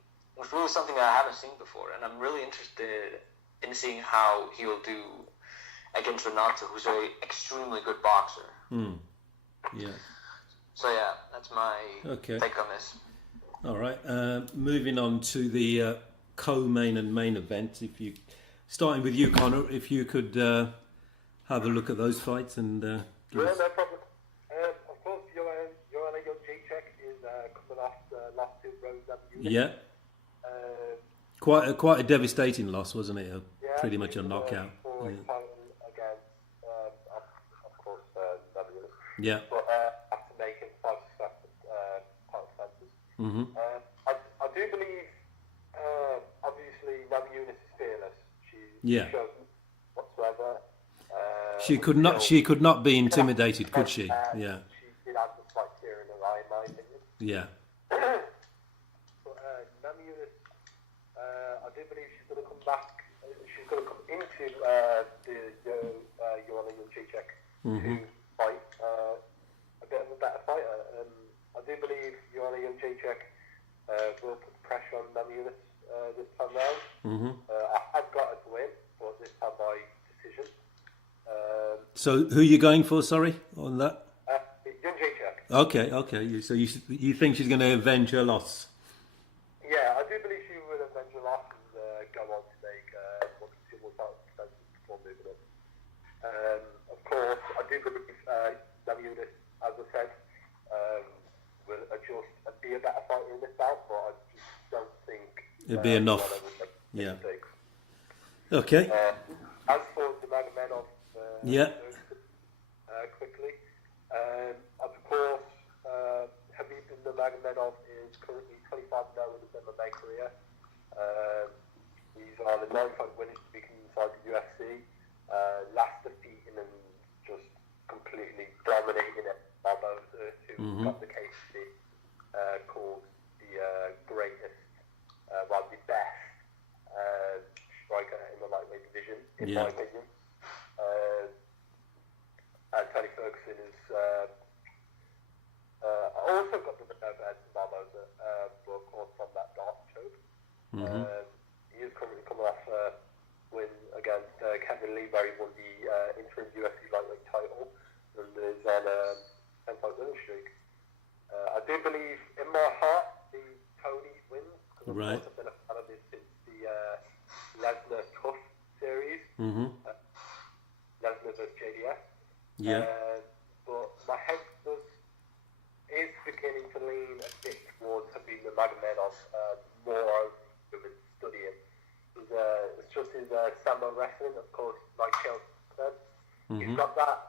something that I haven't seen before, and I'm really interested in seeing how he'll do against Renato, who's an extremely good boxer. Yeah. So yeah, that's my take on this. All right. Moving on to the co-main and main event. Starting with you, Connor, if you could have a look at those fights and give us... no problem. Of course, Joanna Jędrzejczyk is coming off the last 2 rounds of the unit. Yeah. Quite a devastating loss, wasn't it? Pretty much a knockout. Again, of course, W. Yeah. But after making 5 successful title defenses. I do believe, obviously, W is fearless. She showed whatsoever. She could not be intimidated, could she? Yeah. She did have the slight fear in her eye, in my opinion. Yeah. But Namunis, I do believe she's going to come back. She's going to come into the Joanna Jędrzejczyk to fight a bit of a better fighter. I do believe Joanna Jędrzejczyk will put pressure on Namunis this time round. I've got her to win, but this time by decision. So who are you going for? Sorry, on that. Jędrzejczyk. Okay. So you think she's going to avenge her loss? Yeah, I do believe she will avenge her loss and go on to make multiple title defenses before moving up. Of course, I do believe Namunis, as I said, will adjust and be a better fighter in this bout, but I just don't think it'd be enough. Yeah. Okay. As for Nurmagomedov, quickly, of course, Khabib Nurmagomedov is currently 25-0 in his MMA career. He's on a 9-fight winning streak inside the UFC. Last defeat and just completely dominating it. Barboza, who got the KC called the greatest, the best striker in the lightweight division, in my opinion. And Tony Ferguson is also got the over Barboza, but of course from that dark choke. He is currently coming off a win against Kevin Lee, where he won the interim UFC lightweight title, and is on a 10-fight winning streak. I do believe, in my heart, Tony wins, because of course I've been a fan of this since the Lesnar Tough series. Lesnar versus JDS. But my head is beginning to lean a bit towards Khabib Nurmagomedov, more women studying. It's just his sambo wrestling, of course, like Chelsea said. He's got that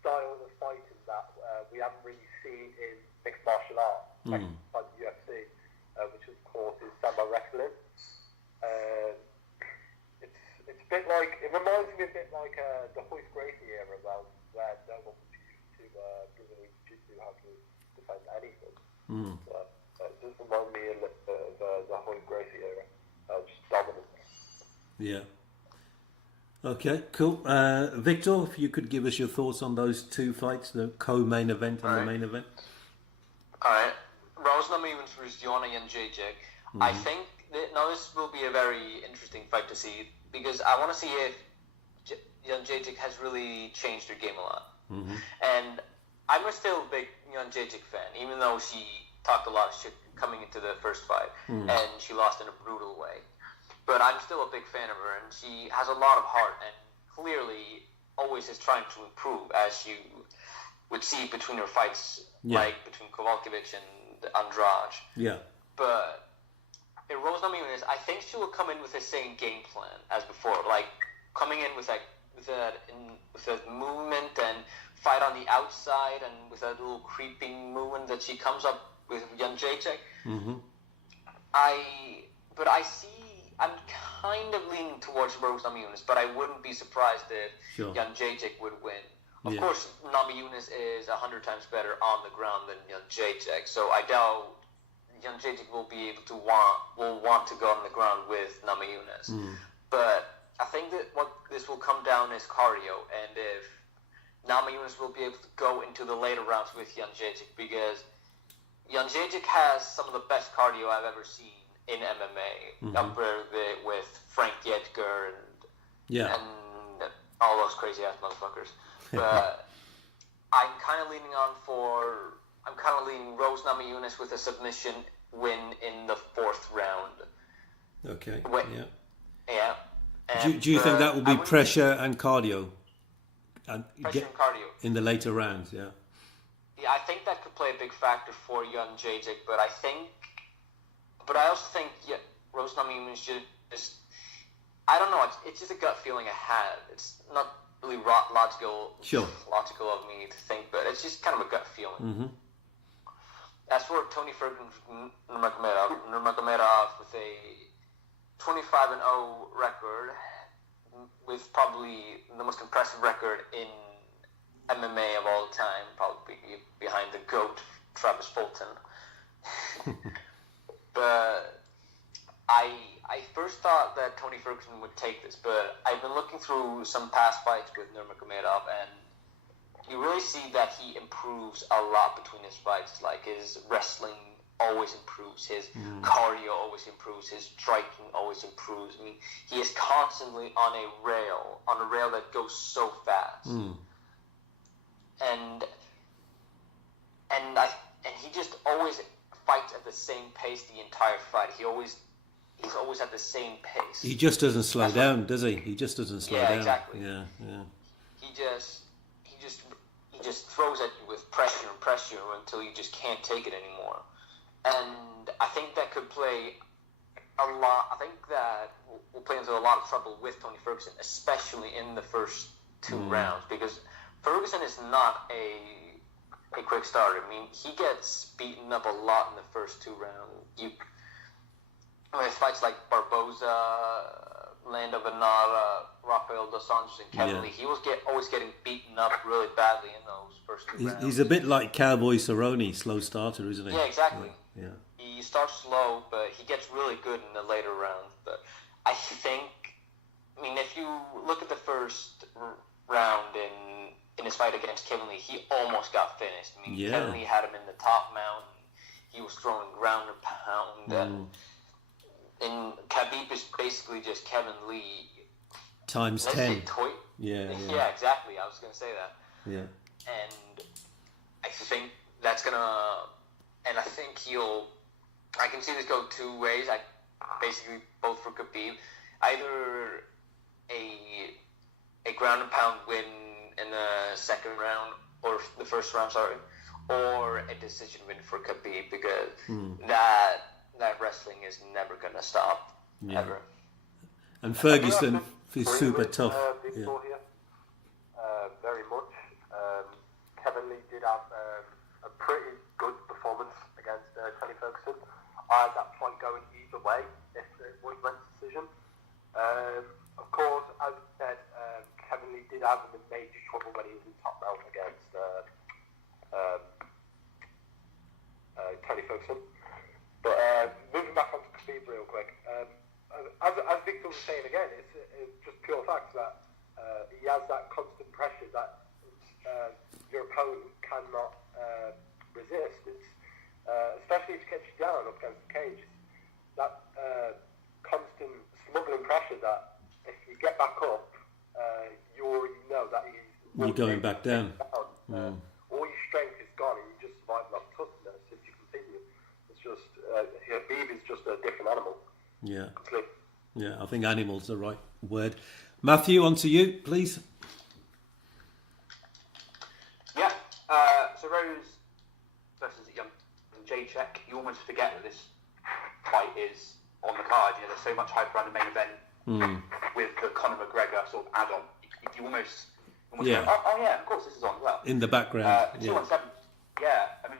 style of fighting that we haven't really seen in mixed martial arts, like the UFC, which of course is sambo wrestling. It's a bit like, it reminds me a bit like the Hoist Gracie era, where no one was used how to defend anything. Mm. It does remind me of the Hoyt Gracie era, just dominant. Yeah. Okay, cool. Victor, if you could give us your thoughts on those two fights, the co-main event and the main event. Alright. Rose Namajunas versus Joanna Jędrzejczyk. I think that now this will be a very interesting fight to see, because I want to see if Jędrzejczyk has really changed her game a lot. Mm-hmm. And I'm still a big Jędrzejczyk fan, even though she talked a lot of shit coming into the first fight, and she lost in a brutal way. But I'm still a big fan of her, and she has a lot of heart, and clearly always is trying to improve, as you would see between her fights, like between Kowalkiewicz and Andrade. Yeah. But in Rose Namajunas, I think she will come in with the same game plan as before, like coming in with that movement and fight on the outside, and with that little creeping movement that she comes up with Jędrzejczyk. Mm-hmm. I'm kind of leaning towards Rose Namajunas, but I wouldn't be surprised if Jędrzejczyk would win. Of course, Namajunas is 100 times better on the ground than Jędrzejczyk, so I doubt Jędrzejczyk will want to go on the ground with Namajunas. But I think that what this will come down is cardio, and if Namajunas will be able to go into the later rounds with Jędrzejczyk, because Jędrzejczyk has some of the best cardio I've ever seen in MMA, up with Frank Edgar and all those crazy ass motherfuckers. But I'm kind of leaning Rose Namajunas with a submission win in the 4th round. Okay. Yeah. And, do you think that will be pressure and cardio? Pressure and cardio in the later rounds, yeah. Yeah, I think that could play a big factor for Jędrzejczyk, but I also think Rose Namajunas just, I don't know, it's just a gut feeling I had. It's not really logical of me to think, but it's just kind of a gut feeling. Mm-hmm. As for Tony Ferguson Nurmagomedov with a 25-0 record, with probably the most impressive record in MMA of all time, probably behind the GOAT, Travis Fulton. But I first thought that Tony Ferguson would take this, but I've been looking through some past fights with Nurmagomedov, and you really see that he improves a lot between his fights. Like, his wrestling always improves, his cardio always improves, his striking always improves. I mean, he is constantly on a rail that goes so fast. And he just always fights at the same pace the entire fight. He's always at the same pace. He just doesn't slow down, does he? He just doesn't slow down. Exactly. Yeah. He just throws at you with pressure until you just can't take it anymore. And I think that could play a lot. I think that will play into a lot of trouble with Tony Ferguson, especially in the first 2 rounds, because Ferguson is not a quick starter. I mean, he gets beaten up a lot in the first 2 rounds. With fights like Barboza, Lando Venata, Rafael dos Anjos, and Kevin Lee, he was always getting beaten up really badly in those first 2 rounds. He's a bit like Cowboy Cerrone, slow starter, isn't he? Yeah, exactly. Yeah. He starts slow, but he gets really good in the later rounds. But I mean, if you look at the first round in his fight against Kevin Lee, he almost got finished. I mean, Kevin Lee had him in the top mount. He was throwing ground and pound, and Khabib is basically just Kevin Lee times 10. Yeah, exactly. I was going to say that. Yeah. And I think that's going to... And I think I can see this go 2 ways. Basically, both for Khabib. Either a ground and pound win in the second round, or the first round, or a decision win for Khabib, because that wrestling is never going to stop, ever. And Ferguson is super tough. Here, very much. Kevin Lee did have a pretty good performance against Tony Ferguson. I had that fight going either way if it went decision. Of course, as I said, Kevin Lee did have him in major trouble when he was in top round against Tony Ferguson. But moving back onto Khabib real quick, as Victor was saying again, it's just pure facts that he has that constant pressure that your opponent cannot resist. It's especially if he gets you down up against the cage. It's that constant smuggling pressure that if you get back up, you already know that you're going back down. All your strength is gone, and you just survive like toughness if you continue. It's just Khabib is just a different animal. Yeah. Completely. Yeah, I think animal's the right word. Matthew, on to you, please. Yeah. So Rose versus young Jacek. You almost forget that this fight is on the card. You know, there's so much hype around the main event with the Conor McGregor sort of add-on. You almost go, oh yeah, of course this is on as well. In the background. 217. Yeah. I mean,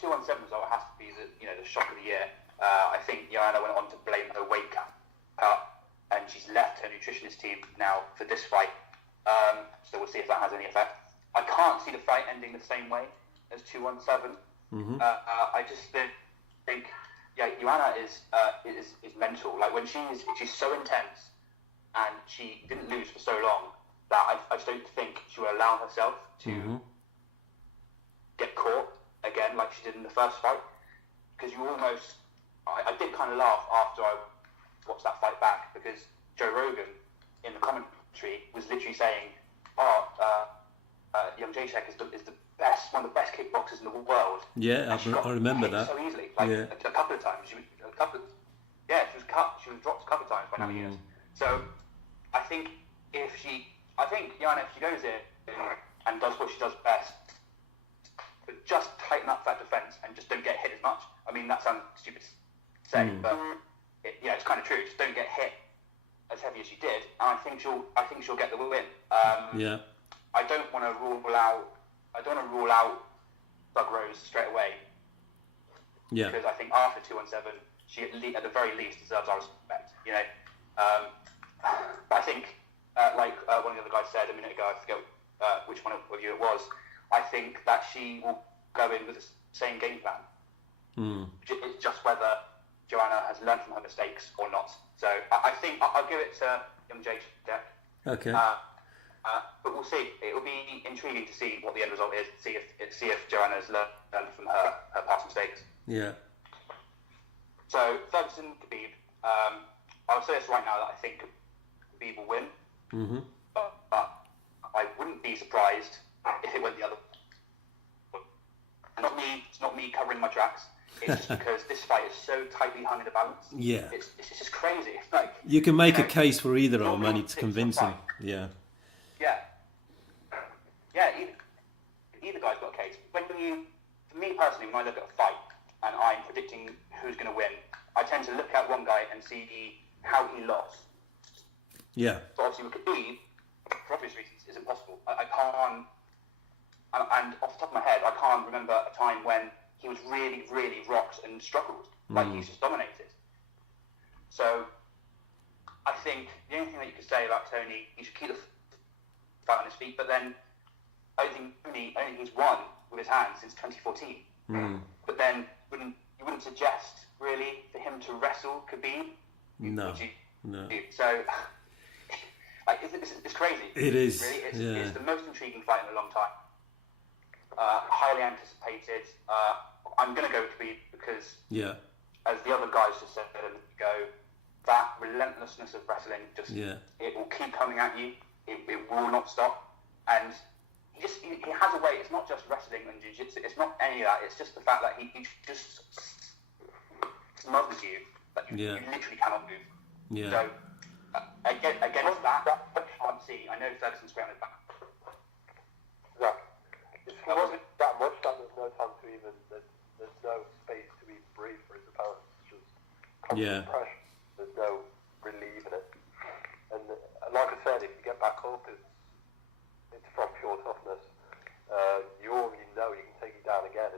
217 result has to be the shock of the year. I think Joanna went on to blame her weight cut, and she's left her nutritionist team now for this fight. So we'll see if that has any effect. I can't see the fight ending the same way as 217. I just think, Joanna is mental. Like when she's so intense, and she didn't lose for so long that I just don't think she will allow herself to get caught again like she did in the first fight. Because you almost, I did kind of laugh after I watched that fight back, because Joe Rogan in the commentary was literally saying, young Jacek is the best, one of the best kickboxers in the world. Yeah, I remember that. So easily, a couple of times. She was dropped a couple of times by Namajunas. So I think Joanna, if she goes in and does what she does best, but just tighten up that defense and just don't get hit as much. I mean, that sounds stupid to say, but it's kind of true. Just don't get hit as heavy as she did, and I think she'll get the win. I don't want to rule out Doug Rose straight away. Yeah. Because I think after 217, she at the very least deserves our respect. You know. But I think, like one of the other guys said a minute ago, I forget which one of you it was. I think that she will go in with the same game plan. It's just whether Joanna has learned from her mistakes or not. So I think I'll give it to young Jacek. Okay. But we'll see. It will be intriguing to see what the end result is. See if Joanna has learned from her past mistakes. Yeah. So Ferguson, Khabib. I'll say this right now that I think Khabib will win. But I wouldn't be surprised if it went the other way. It's not me covering my tracks. It's just because this fight is so tightly hung in the balance. Yeah. It's just crazy. It's like, you can make a case for either of them, and it's convincing. Yeah. Either guy's got a case. For me personally, when I look at a fight and I'm predicting who's going to win, I tend to look at one guy and see how he lost. Yeah. So obviously with Khabib, for obvious reasons, it's impossible. I can't, and off the top of my head, I can't remember a time when he was really, really rocked and struggled. Like he's just dominated. So I think the only thing that you could say about Tony, he should keep the fight on his feet, but then I think he's won with his hands since 2014. But then you wouldn't suggest really for him to wrestle Khabib? No. So it's crazy. It is. Really, it's the most intriguing fight in a long time. Highly anticipated. I'm going to go with Khabib because, as the other guys just said, that relentlessness of wrestling it will keep coming at you. It will not stop, and he has a way. It's not just wrestling and jiu-jitsu. It's not any of that. It's just the fact that he just smothers you that you literally cannot move. Yeah. So against that, I can't see. I know Ferguson's grounded back. It wasn't that much that there's no time to even. There's no space to even breathe for his opponent. It's just constant pressure. There's no relieving it. And like I said, if you get back up, it's from pure toughness. You already know you can take it down again.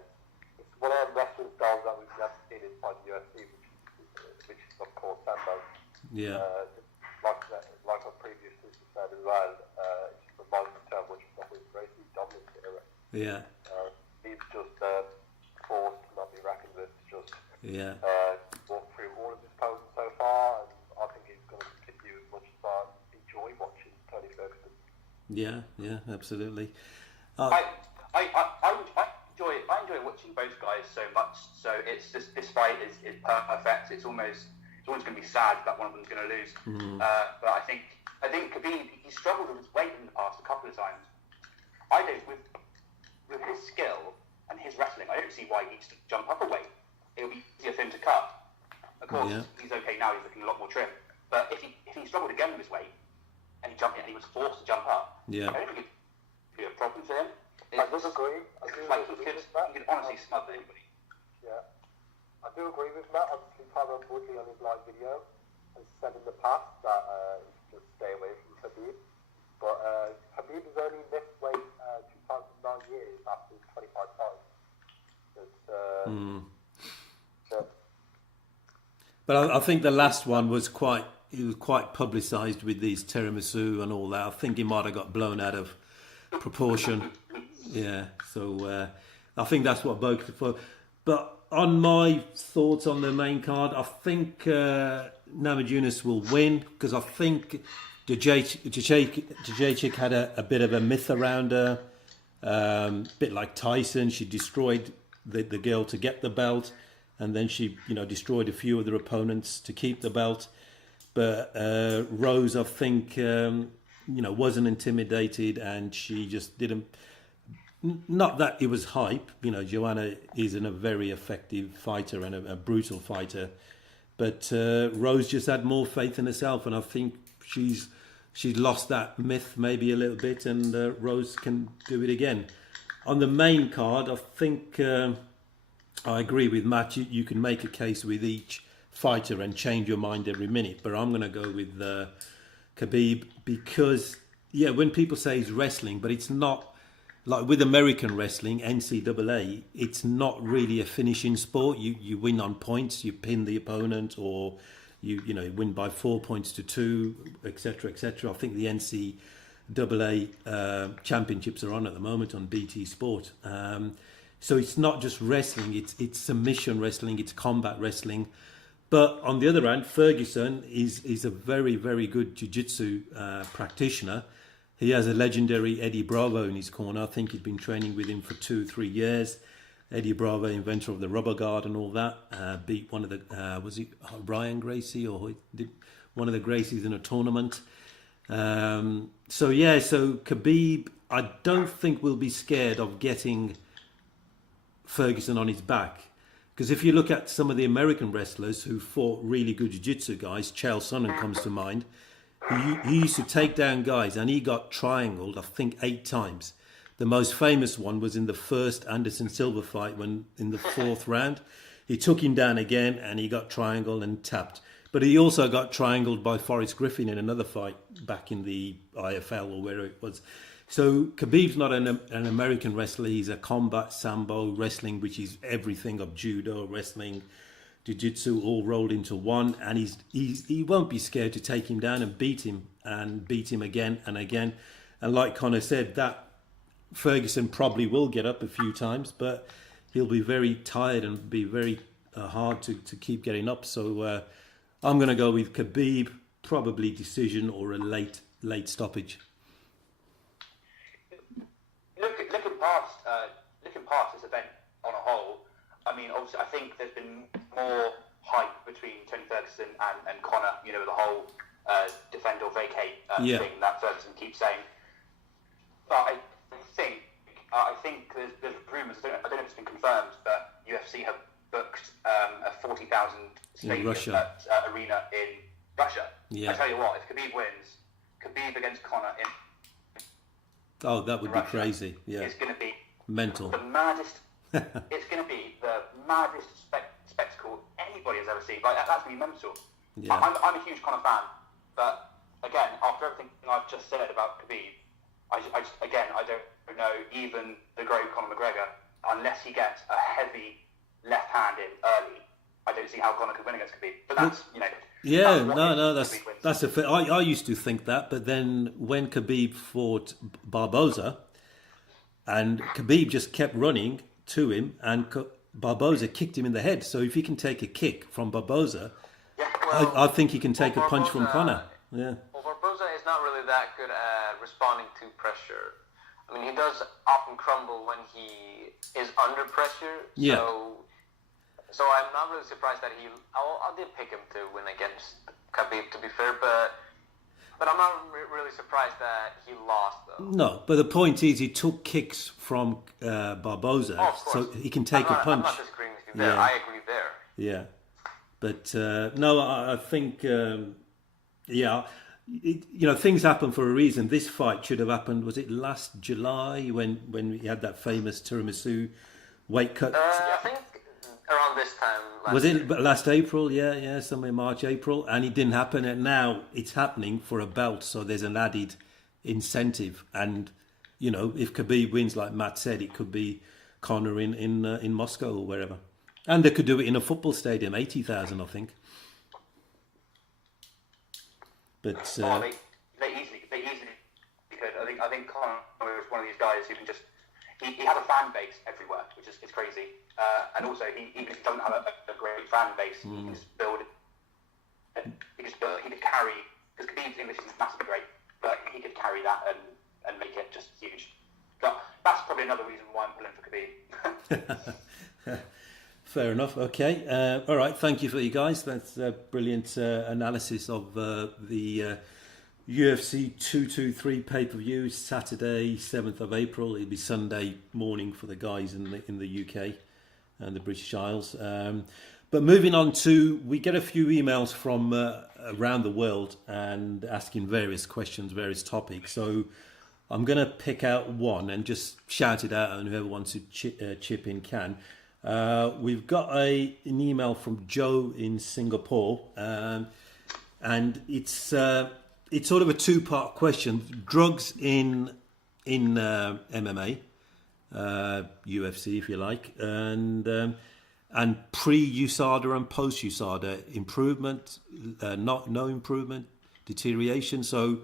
It's one of the wrestling styles that we've never seen inside the UFC, which is of course Sambo. Yeah. Like I previously said as well, it just reminds me so much of his racing dominance era. Yeah. He's just forced to not be reckoned Yeah. Walked through all of his opponents so far, and I think he's going to continue as much as I enjoy watching Tony Ferguson. Yeah, absolutely. I enjoy watching both guys so much. So it's just, this fight is perfect. It's always going to be sad that one of them's going to lose. But I think Khabib, he struggled with his weight in the past a couple of times. I don't, with his skill and his wrestling, I don't see why he needs to jump up a weight. It'll be easier for him to cut. Of course, he's okay now. He's looking a lot more trim. But if he struggled again with his weight and he was forced to jump up, I don't think it'd be a problem for him. I disagree. He could honestly smother anybody. Yeah, I do agree with Matt. Obviously, Tyron Woodley on his live video has said in the past that he should just stay away from Khabib. But Khabib has only missed weight 2 times in 9 years after his 25 fights. But I think the last one was quite publicised with these tiramisu and all that. I think he might have got blown out of proportion. Yeah, so I think that's what both for. But on my thoughts on the main card, I think Nurmagomedov will win, because I think Jacek had a bit of a myth around her, bit like Tyson. She destroyed the girl to get the belt, and then she destroyed a few of their opponents to keep the belt. But Rose, I think, wasn't intimidated, and she just didn't. Not that it was hype. Joanna isn't a very effective fighter and a brutal fighter, but Rose just had more faith in herself, and I think she's lost that myth maybe a little bit, and Rose can do it again. On the main card, I think I agree with Matt. You can make a case with each fighter and change your mind every minute, but I'm going to go with Khabib, because when people say it's wrestling, but it's not. Like with American wrestling, NCAA, it's not really a finishing sport. You win on points, you pin the opponent, or you win by 4 points to 2, etc., etc. I think the NCAA championships are on at the moment on BT Sport. So it's not just wrestling; it's submission wrestling, it's combat wrestling. But on the other hand, Ferguson is a very, very good jiu-jitsu practitioner. He has a legendary Eddie Bravo in his corner. I think he's been training with him for 2-3 years. Eddie Bravo, inventor of the rubber guard and all that, beat one of the, was it Ryan Gracie, or did one of the Gracies in a tournament. So Khabib, I don't think will be scared of getting Ferguson on his back. Because if you look at some of the American wrestlers who fought really good jiu-jitsu guys, Chael Sonnen comes to mind. He used to take down guys, and he got triangled, I think, 8 times. The most famous one was in the first Anderson Silva fight, when in the 4th round, he took him down again, and he got triangled and tapped. But he also got triangled by Forrest Griffin in another fight back in the IFL or where it was. So Khabib's not an American wrestler. He's a combat sambo wrestling, which is everything of judo, wrestling, jiu-jitsu all rolled into one, and he won't be scared to take him down and beat him again and again. And like Conor said, that Ferguson probably will get up a few times, but he'll be very tired and be very hard to keep getting up. So I'm going to go with Khabib, probably decision or a late stoppage. Looking past this event on a whole, I mean, obviously, I think there's been more hype between Tony Ferguson and Conor, the whole defend or vacate thing that Ferguson keeps saying. But I think there's rumours, I don't know if it's been confirmed, that UFC have booked a 40,000 stadium arena in Russia. Yeah. I tell you what, if Khabib wins, Khabib against Conor in that would Russia be crazy. Yeah, it's going to be mental. The maddest. It's going to be the maddest spectacle anybody has ever seen. Like that's going to be mental. Yeah. I'm a huge Conor fan, but again, after everything I've just said about Khabib, I don't know even the great Conor McGregor, unless he gets a heavy left hand in early. I don't see how Conor could win against Khabib. But that's that's a fair. I used to think that, but then when Khabib fought Barboza, and Khabib just kept running to him, and Barboza kicked him in the head. So if he can take a kick from Barboza, I think he can take a punch from Conor. Yeah. Well, Barboza is not really that good at responding to pressure. I mean, he does often crumble when he is under pressure. Yeah. So I'm not really surprised that I did pick him to win against Khabib, to be fair, but I'm not really surprised that he lost, though. No, but the point is he took kicks from Barboza, so he can take a punch. I'm not disagreeing with you there. Yeah. I agree there. Yeah. But no, I think, things happen for a reason. This fight should have happened, was it last July when we had that famous tiramisu weight cut? I think around this time. Was it last April? Yeah, somewhere March, April. And it didn't happen. And now it's happening for a belt. So there's an added incentive. And, if Khabib wins, like Matt said, it could be Conor in Moscow or wherever. And they could do it in a football stadium, 80,000, I think. But they easily could. I think Conor is one of these guys who can just he has a fan base everywhere, which is crazy. And also, even if he doesn't have a great fan base, he can just build. He could carry, because Khabib's English is massively great, but he could carry that and make it just huge. But that's probably another reason why I'm pulling for Khabib. Fair enough. Okay. All right. Thank you for you guys. That's a brilliant analysis of the UFC 223 pay-per-view. Saturday, 7th of April. It'll be Sunday morning for the guys in the UK and the British Isles. But moving on we get a few emails from around the world and asking various questions, various topics. So I'm going to pick out one and just shout it out, and whoever wants to chip in can. We've got an email from Joe in Singapore, and it's sort of a two-part question: drugs in MMA, UFC, if you like, and pre-USADA and post-USADA, improvement, no improvement, deterioration. So,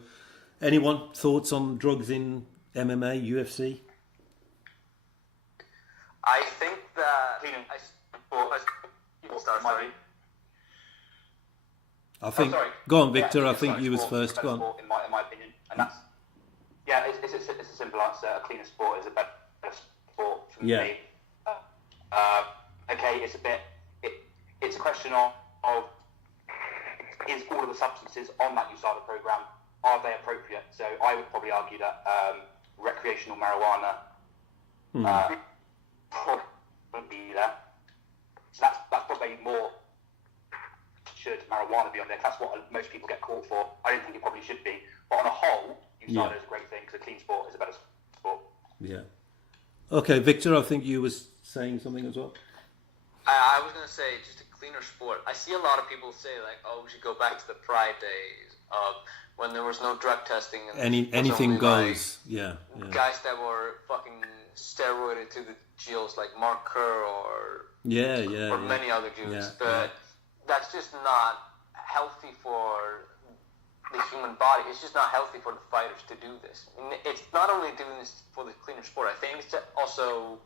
anyone thoughts on drugs in MMA, UFC? I think that Go on, Victor. I think you was first. Go on. In my opinion, and that's it's a simple answer. A cleaner sport is a better sport for me. Okay, it's a question of is all of the substances on that USADA program, are they appropriate? So I would probably argue that recreational marijuana wouldn't be there. So that's probably more. Should marijuana be on there? That's what most people get caught for. I don't think it probably should be. But on a whole, USADA is a great thing because a clean sport is a better sport. Yeah. Okay, Victor, I think you was saying something as well. I was going to say, just a cleaner sport. I see a lot of people say, like, we should go back to the Pride days of when there was no drug testing. And anything goes. Like, guys that were fucking steroided to the gills, like Mark Kerr or many other dudes. But that's just not healthy for the human body. It's just not healthy for the fighters to do this. And it's not only doing this for the cleaner sport. I think it's also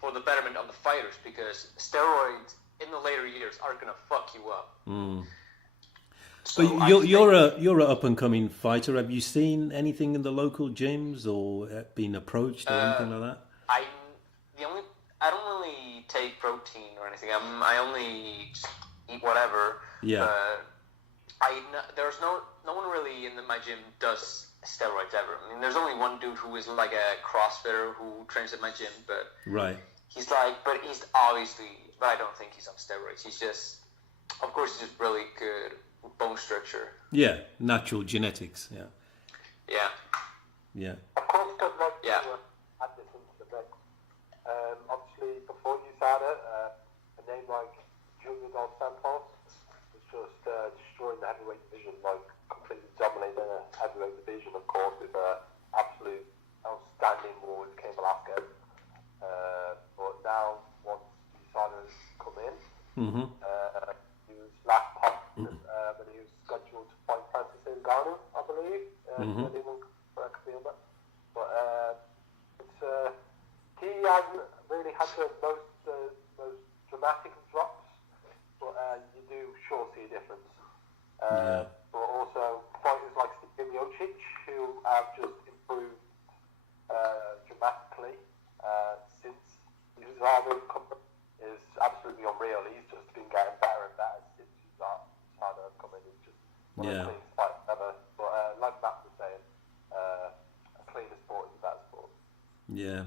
for the betterment of the fighters, because steroids in the later years are going to fuck you up. So but you're a up and coming fighter. Have you seen anything in the local gyms or been approached or anything like that? I don't really take protein or anything. I only just eat whatever. Yeah. There's no one really in my gym does steroids ever. I mean, there's only one dude who is like a CrossFitter who trains at my gym, but he's obviously, but I don't think he's on steroids. He's just, of course, he's just really good bone structure. Yeah, natural genetics. Yeah. Of course, I'd like to add this into the mix. Obviously, before USADA, a name like Junior Dos Santos was just destroying the heavyweight division, like completely dominating the heavyweight division, of course, with absolute outstanding war with Cain Velasquez. But now, once USADA's come in, he was last time when he was scheduled to fight Francis Ngannou, I believe. Anyone correct me on that? But he hasn't really had the most difference. But also fighters like Stipe Miocic, who have just improved dramatically since Usado come in, is absolutely unreal. He's just been getting better and better since Usado come in. He's just one of the cleanest fighters ever. But like Matt was saying, a cleaner sport is a better sport. Yeah.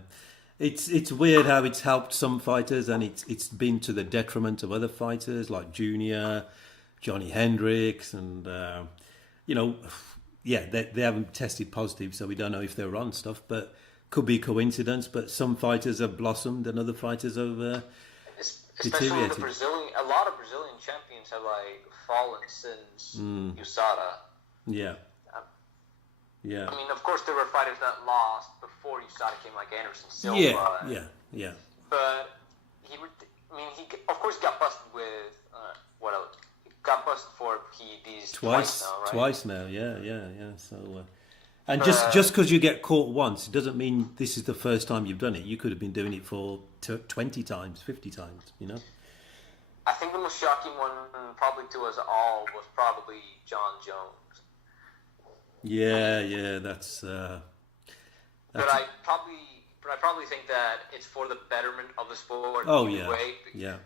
It's weird how it's helped some fighters and it's been to the detriment of other fighters like Junior, Johnny Hendricks, and they haven't tested positive, so we don't know if they're on stuff, but could be coincidence. But some fighters have blossomed and other fighters have especially the Brazilian. A lot of Brazilian champions have fallen since USADA. Yeah. Yeah. I mean, of course, there were fighters that lost before USADA came, like Anderson Silva. Yeah. But he of course got busted with what else? He got busted for PEDs twice now, right? Twice now. Yeah. So, and just because you get caught once, it doesn't mean this is the first time you've done it. You could have been doing it for 20 times, 50 times. I think the most shocking one, probably to us all, was probably John Jones. Yeah, that's. But I probably think that it's for the betterment of the sport. Oh yeah. Yeah.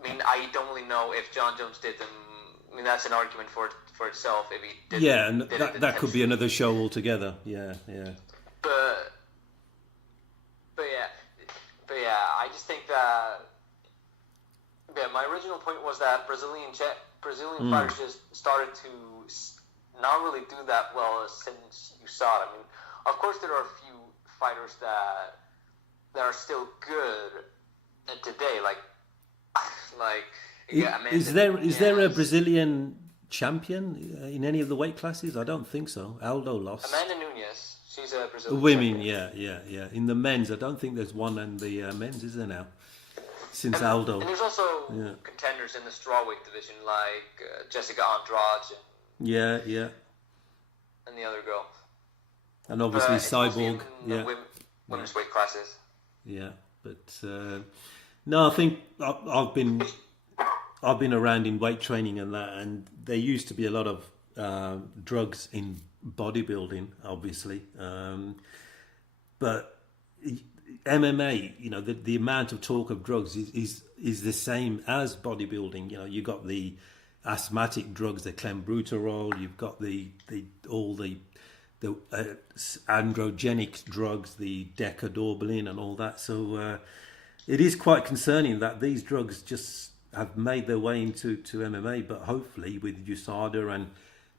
I mean, I don't really know if John Jones did them. I mean, that's an argument for itself. If he did. Yeah, and that could be another show altogether. Yeah. But yeah, I just think that. Yeah, my original point was that Brazilian fighters just started to not really do that well since USADA. I mean, of course, there are a few fighters that are still good today. Is there a Brazilian champion in any of the weight classes? I don't think so. Aldo lost. Amanda Nunes, she's a Brazilian. Women, champion. yeah. In the men's, I don't think there's one in the men's, is there now? Since Aldo. And there's also contenders in the strawweight division like Jessica Andrade. Yeah. And the other girl. And obviously Cyborg. Yeah. Women's weight classes. Yeah, but no, I think I've been around in weight training and that, and there used to be a lot of drugs in bodybuilding, obviously, but MMA, the amount of talk of drugs is the same as bodybuilding. You got the asthmatic drugs, the clenbuterol. You've got all the androgenic drugs, the decadorbalin, and all that. So it is quite concerning that these drugs just have made their way into MMA. But hopefully, with USADA and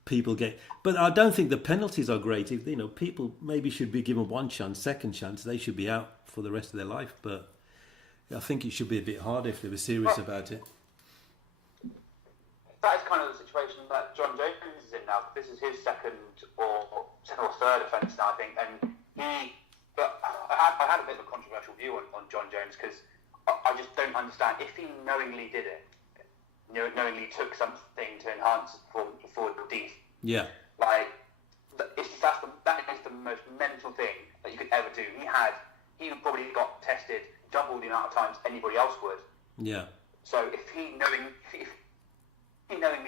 people get. But I don't think the penalties are great. If people maybe should be given one chance, second chance, they should be out for the rest of their life. But I think it should be a bit harder if they were serious about it. That is kind of the situation that John Jones is in now. This is his second or third offence now, I think. And but I had a bit of a controversial view on John Jones because I just don't understand if he knowingly did it, knowingly took something to enhance his performance for these. Yeah. That is the most mental thing that you could ever do. He probably got tested double the amount of times anybody else would. Yeah. So if he knowingly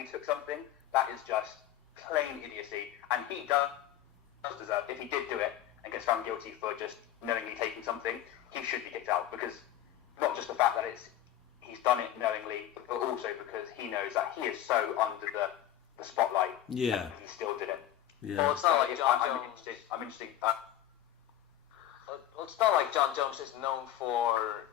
took something, that is just plain idiocy, and he does deserve. If he did do it and gets found guilty for just knowingly taking something, he should be kicked out, because not just the fact that he's done it knowingly, but also because he knows that he is so under the spotlight. Yeah. And he still did it. Yeah. Well, it's not like John Jones. I'm interested. Well, it's not like John Jones is known for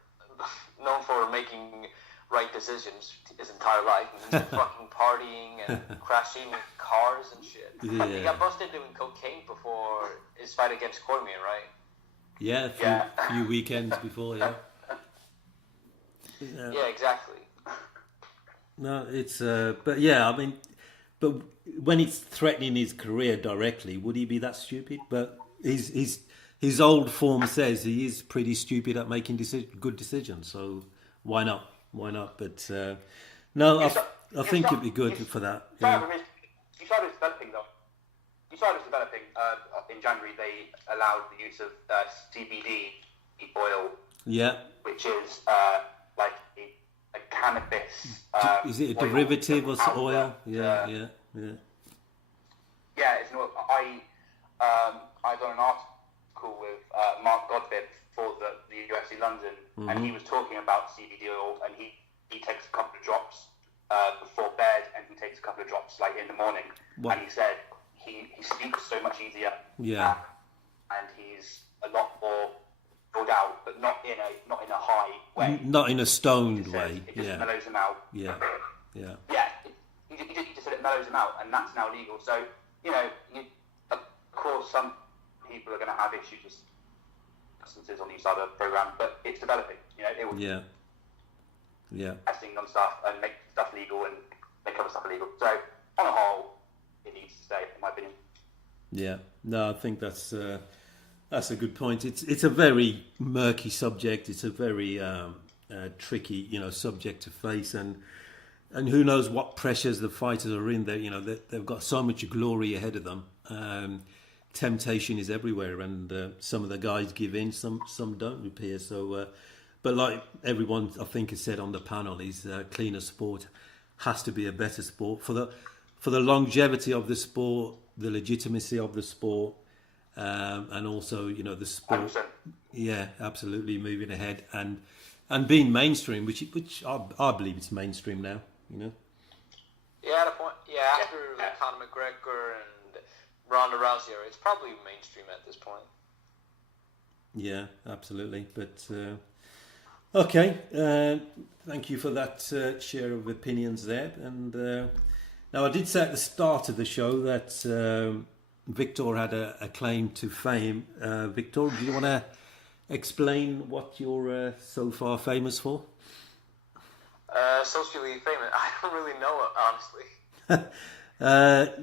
making right decisions his entire life, and he's been fucking partying and crashing cars and shit. Yeah. He got busted doing cocaine before his fight against Cormier, right? Yeah, a few weekends before, yeah. Yeah, exactly. No, it's but yeah, I mean, but when it's threatening his career directly, would he be that stupid? But his old form says he is pretty stupid at making good decisions. So why not? But no, I think it'd be good for that. You started developing though. In January. They allowed the use of CBD oil. Yeah. Which is like a cannabis. Is it a derivative or oil? Yeah. Yeah, it's not. I done an article with Mark Godfrey for the UFC London, and he was talking about CBD oil, and he takes a couple of drops before bed, and he takes a couple of drops like in the morning. And he said he sleeps so much easier. Yeah. And he's a lot more chilled out, but not in a high way. Not in a stoned way. It just mellows him out. Yeah. He just said it mellows him out, and that's now legal. So of course, some people are going to have issues with substances on these other programs, but it's developing. It will testing on stuff and make stuff legal and make other stuff illegal. So on a whole, it needs to stay, in my opinion. Yeah, no, I think that's a good point. It's a very murky subject. It's a very tricky, subject to face, and who knows what pressures the fighters are in. They've got so much glory ahead of them. Temptation is everywhere, and some of the guys give in, some don't appear. So, but like everyone I think has said on the panel, is cleaner sport has to be a better sport for the longevity of the sport, the legitimacy of the sport, and also the sport. 100%. Yeah, absolutely moving ahead and being mainstream, which I believe it's mainstream now. Yeah, at a point. Yeah, after Conor McGregor and Ronda Rousey, it's probably mainstream at this point. Yeah, absolutely. But okay, thank you for that share of opinions there. And now I did say at the start of the show that Victor had a claim to fame. Victor, do you want to explain what you're so far famous for? Socially famous? I don't really know it, honestly.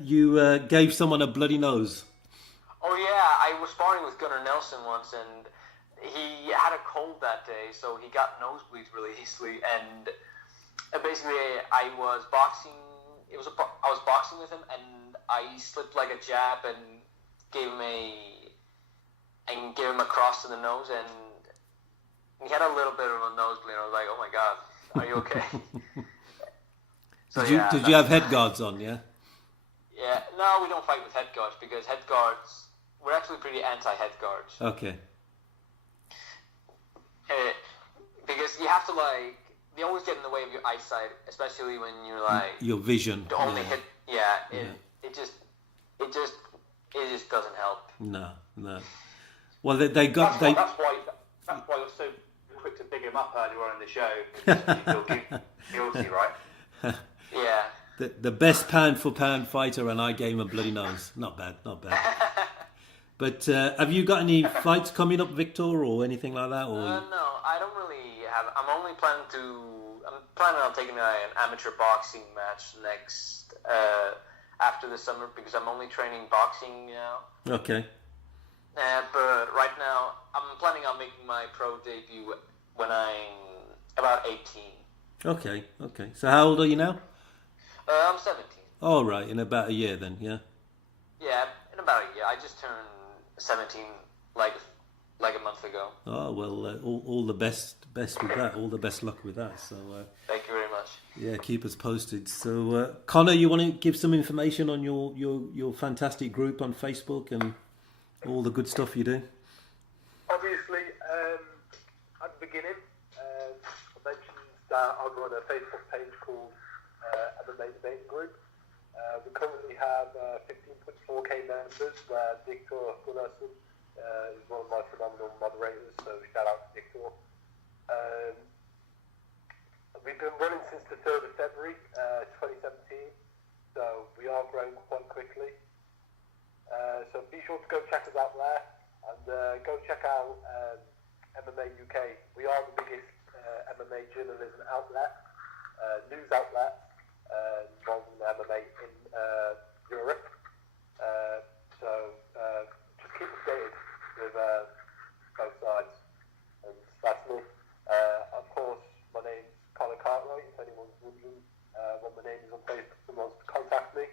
You gave someone a bloody nose. Oh yeah, I was sparring with Gunnar Nelson once, and he had a cold that day, so he got nosebleeds really easily. And basically, I was boxing. I was boxing with him, and I slipped like a jab and gave him a cross to the nose, and he had a little bit of a nosebleed. I was like, oh my god. Are you okay? Did you have head guards on? Yeah. Yeah. No, we don't fight with head guards because head guards. We're actually pretty anti-head guards. Okay. Because you have to they always get in the way of your eyesight, especially when you're your vision. The only hit. It just doesn't help. No. Well, they got. That's why we're so quick to big him up earlier on in the show. Because you feel guilty, right? Yeah. The best pound for pound fighter, and I gave him a bloody nose. Not bad. But have you got any fights coming up, Victor, or anything like that? Or no, I don't really have. I'm planning on taking an amateur boxing match next after the summer because I'm only training boxing now. Okay. But right now, I'm planning on making my pro debut when I'm about 18. Okay. So how old are you now? I'm 17. Oh, right. In about a year then, yeah? Yeah, in about a year. I just turned 17 like a month ago. Oh, well, all the best with that. All the best luck with that. So thank you very much. Yeah, keep us posted. So, Connor, you want to give some information on your fantastic group on Facebook and all the good stuff you do? Obviously, at the beginning, I mentioned that I run a Facebook page called MMA Debate Group. We currently have 15.4k members, where Victor Gunnarsson is one of my phenomenal moderators, so shout out to Victor. We've been running since the 3rd of February 2017, so we are growing quite quickly. So be sure to go check us out there, and go check out MMA UK. We are the biggest MMA journalism outlet, news outlet, involving MMA in Europe. So just keep updated with both sides. And that's me. Of course, my name's Colin Cartwright. If anyone's wondering what my name is on Facebook and wants to contact me.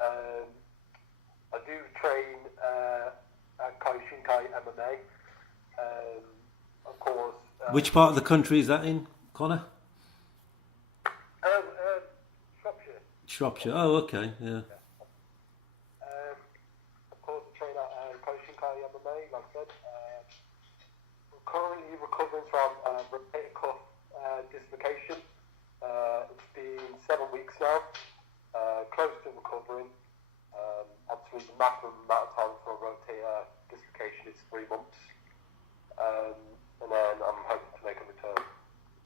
I do train at Kaishinkai MMA. Of course. Which part of the country is that in, Connor? Shropshire. Oh, okay. Yeah. Of course, train at coaching Kali MMA, like I said. We're currently recovering from rotator cuff dislocation. It's been 7 weeks now. Close to recovering. Obviously, the maximum amount of time for a rotator dislocation is 3 months. And then I'm hoping to make a return.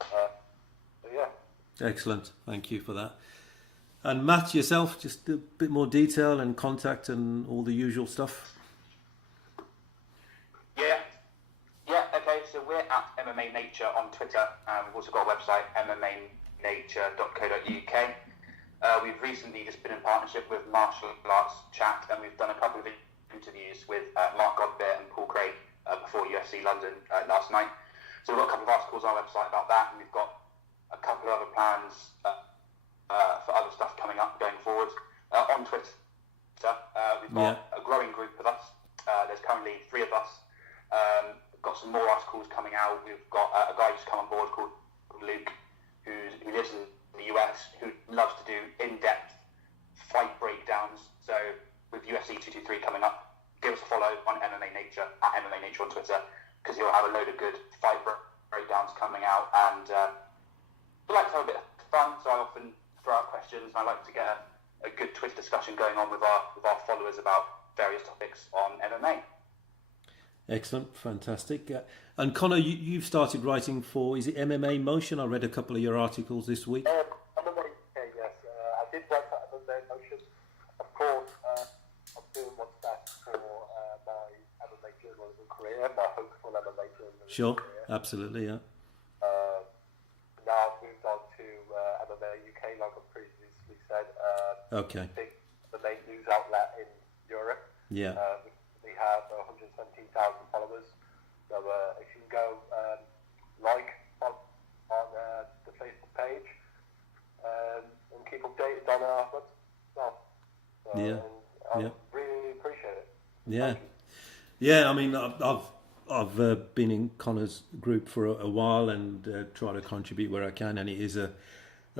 So yeah. Excellent. Thank you for that. And Matt, yourself, just a bit more detail and contact and all the usual stuff. Okay, so we're at MMA Nature on Twitter. We've also got a website, mmanature.co.uk. We've recently just been in partnership with Martial Arts Chat, and we've done a couple of interviews with Mark Godbeer and Paul Craig before UFC London last night. So we've got a couple of articles on our website about that, and we've got a couple of other plans for other stuff coming up going forward. On Twitter, we've got a growing group of us. There's currently 3 of us. We've got some more articles coming out. We've got a guy who's come on board called Luke, who lives in the US, who loves to do in-depth fight breakdowns. So with UFC 223 coming up, give us a follow on MMA Nature, at MMA Nature on Twitter, because he'll have a load of good fight breakdowns coming out. And we like to have a bit of fun, so I often throw out questions, and I like to get a good Twitter discussion going on with our followers about various topics on MMA. Excellent, fantastic. And Connor, you've started writing for, is it MMA Motion? I read a couple of your articles this week. MMA, yes. I did write for MMA Motion. Of course, I'm doing what's best for my MMA journalism career, my hopeful MMA journalism Sure, career. absolutely, yeah. Now I've moved on to MMA UK, like I previously said. Okay. Big MMA news outlet in Europe. Yeah. We have 117,000 followers. So if you can go like on the Facebook page and keep updated on our website. I really appreciate it. Yeah. Yeah, I mean, I've been in Connor's group for a while and try to contribute where I can, and it is a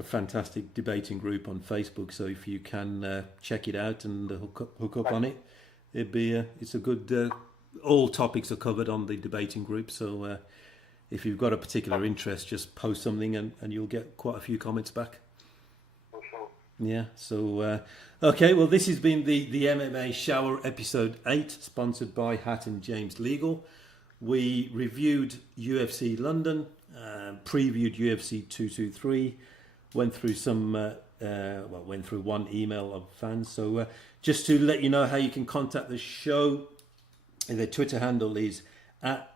fantastic debating group on Facebook. So if you can check it out and hook up on it, it's a good. All topics are covered on the debating group. So if you've got a particular interest, just post something and you'll get quite a few comments back. For sure. Yeah. So okay. Well, this has been the MMA Shower episode 8, sponsored by Hat and James Legal. We reviewed UFC London, previewed UFC 223, went through went through one email of fans. So just to let you know how you can contact the show, the Twitter handle is at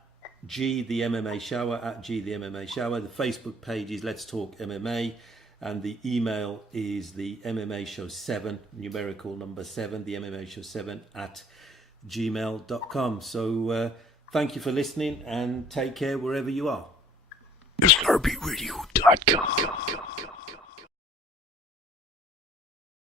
G the MMA Shower, at G the MMA Shower. The Facebook page is Let's Talk MMA, and the email is the MMA Show 7, numerical number 7, the MMA Show 7 at gmail.com. So thank you for listening and take care wherever you are. SRBRadio.com.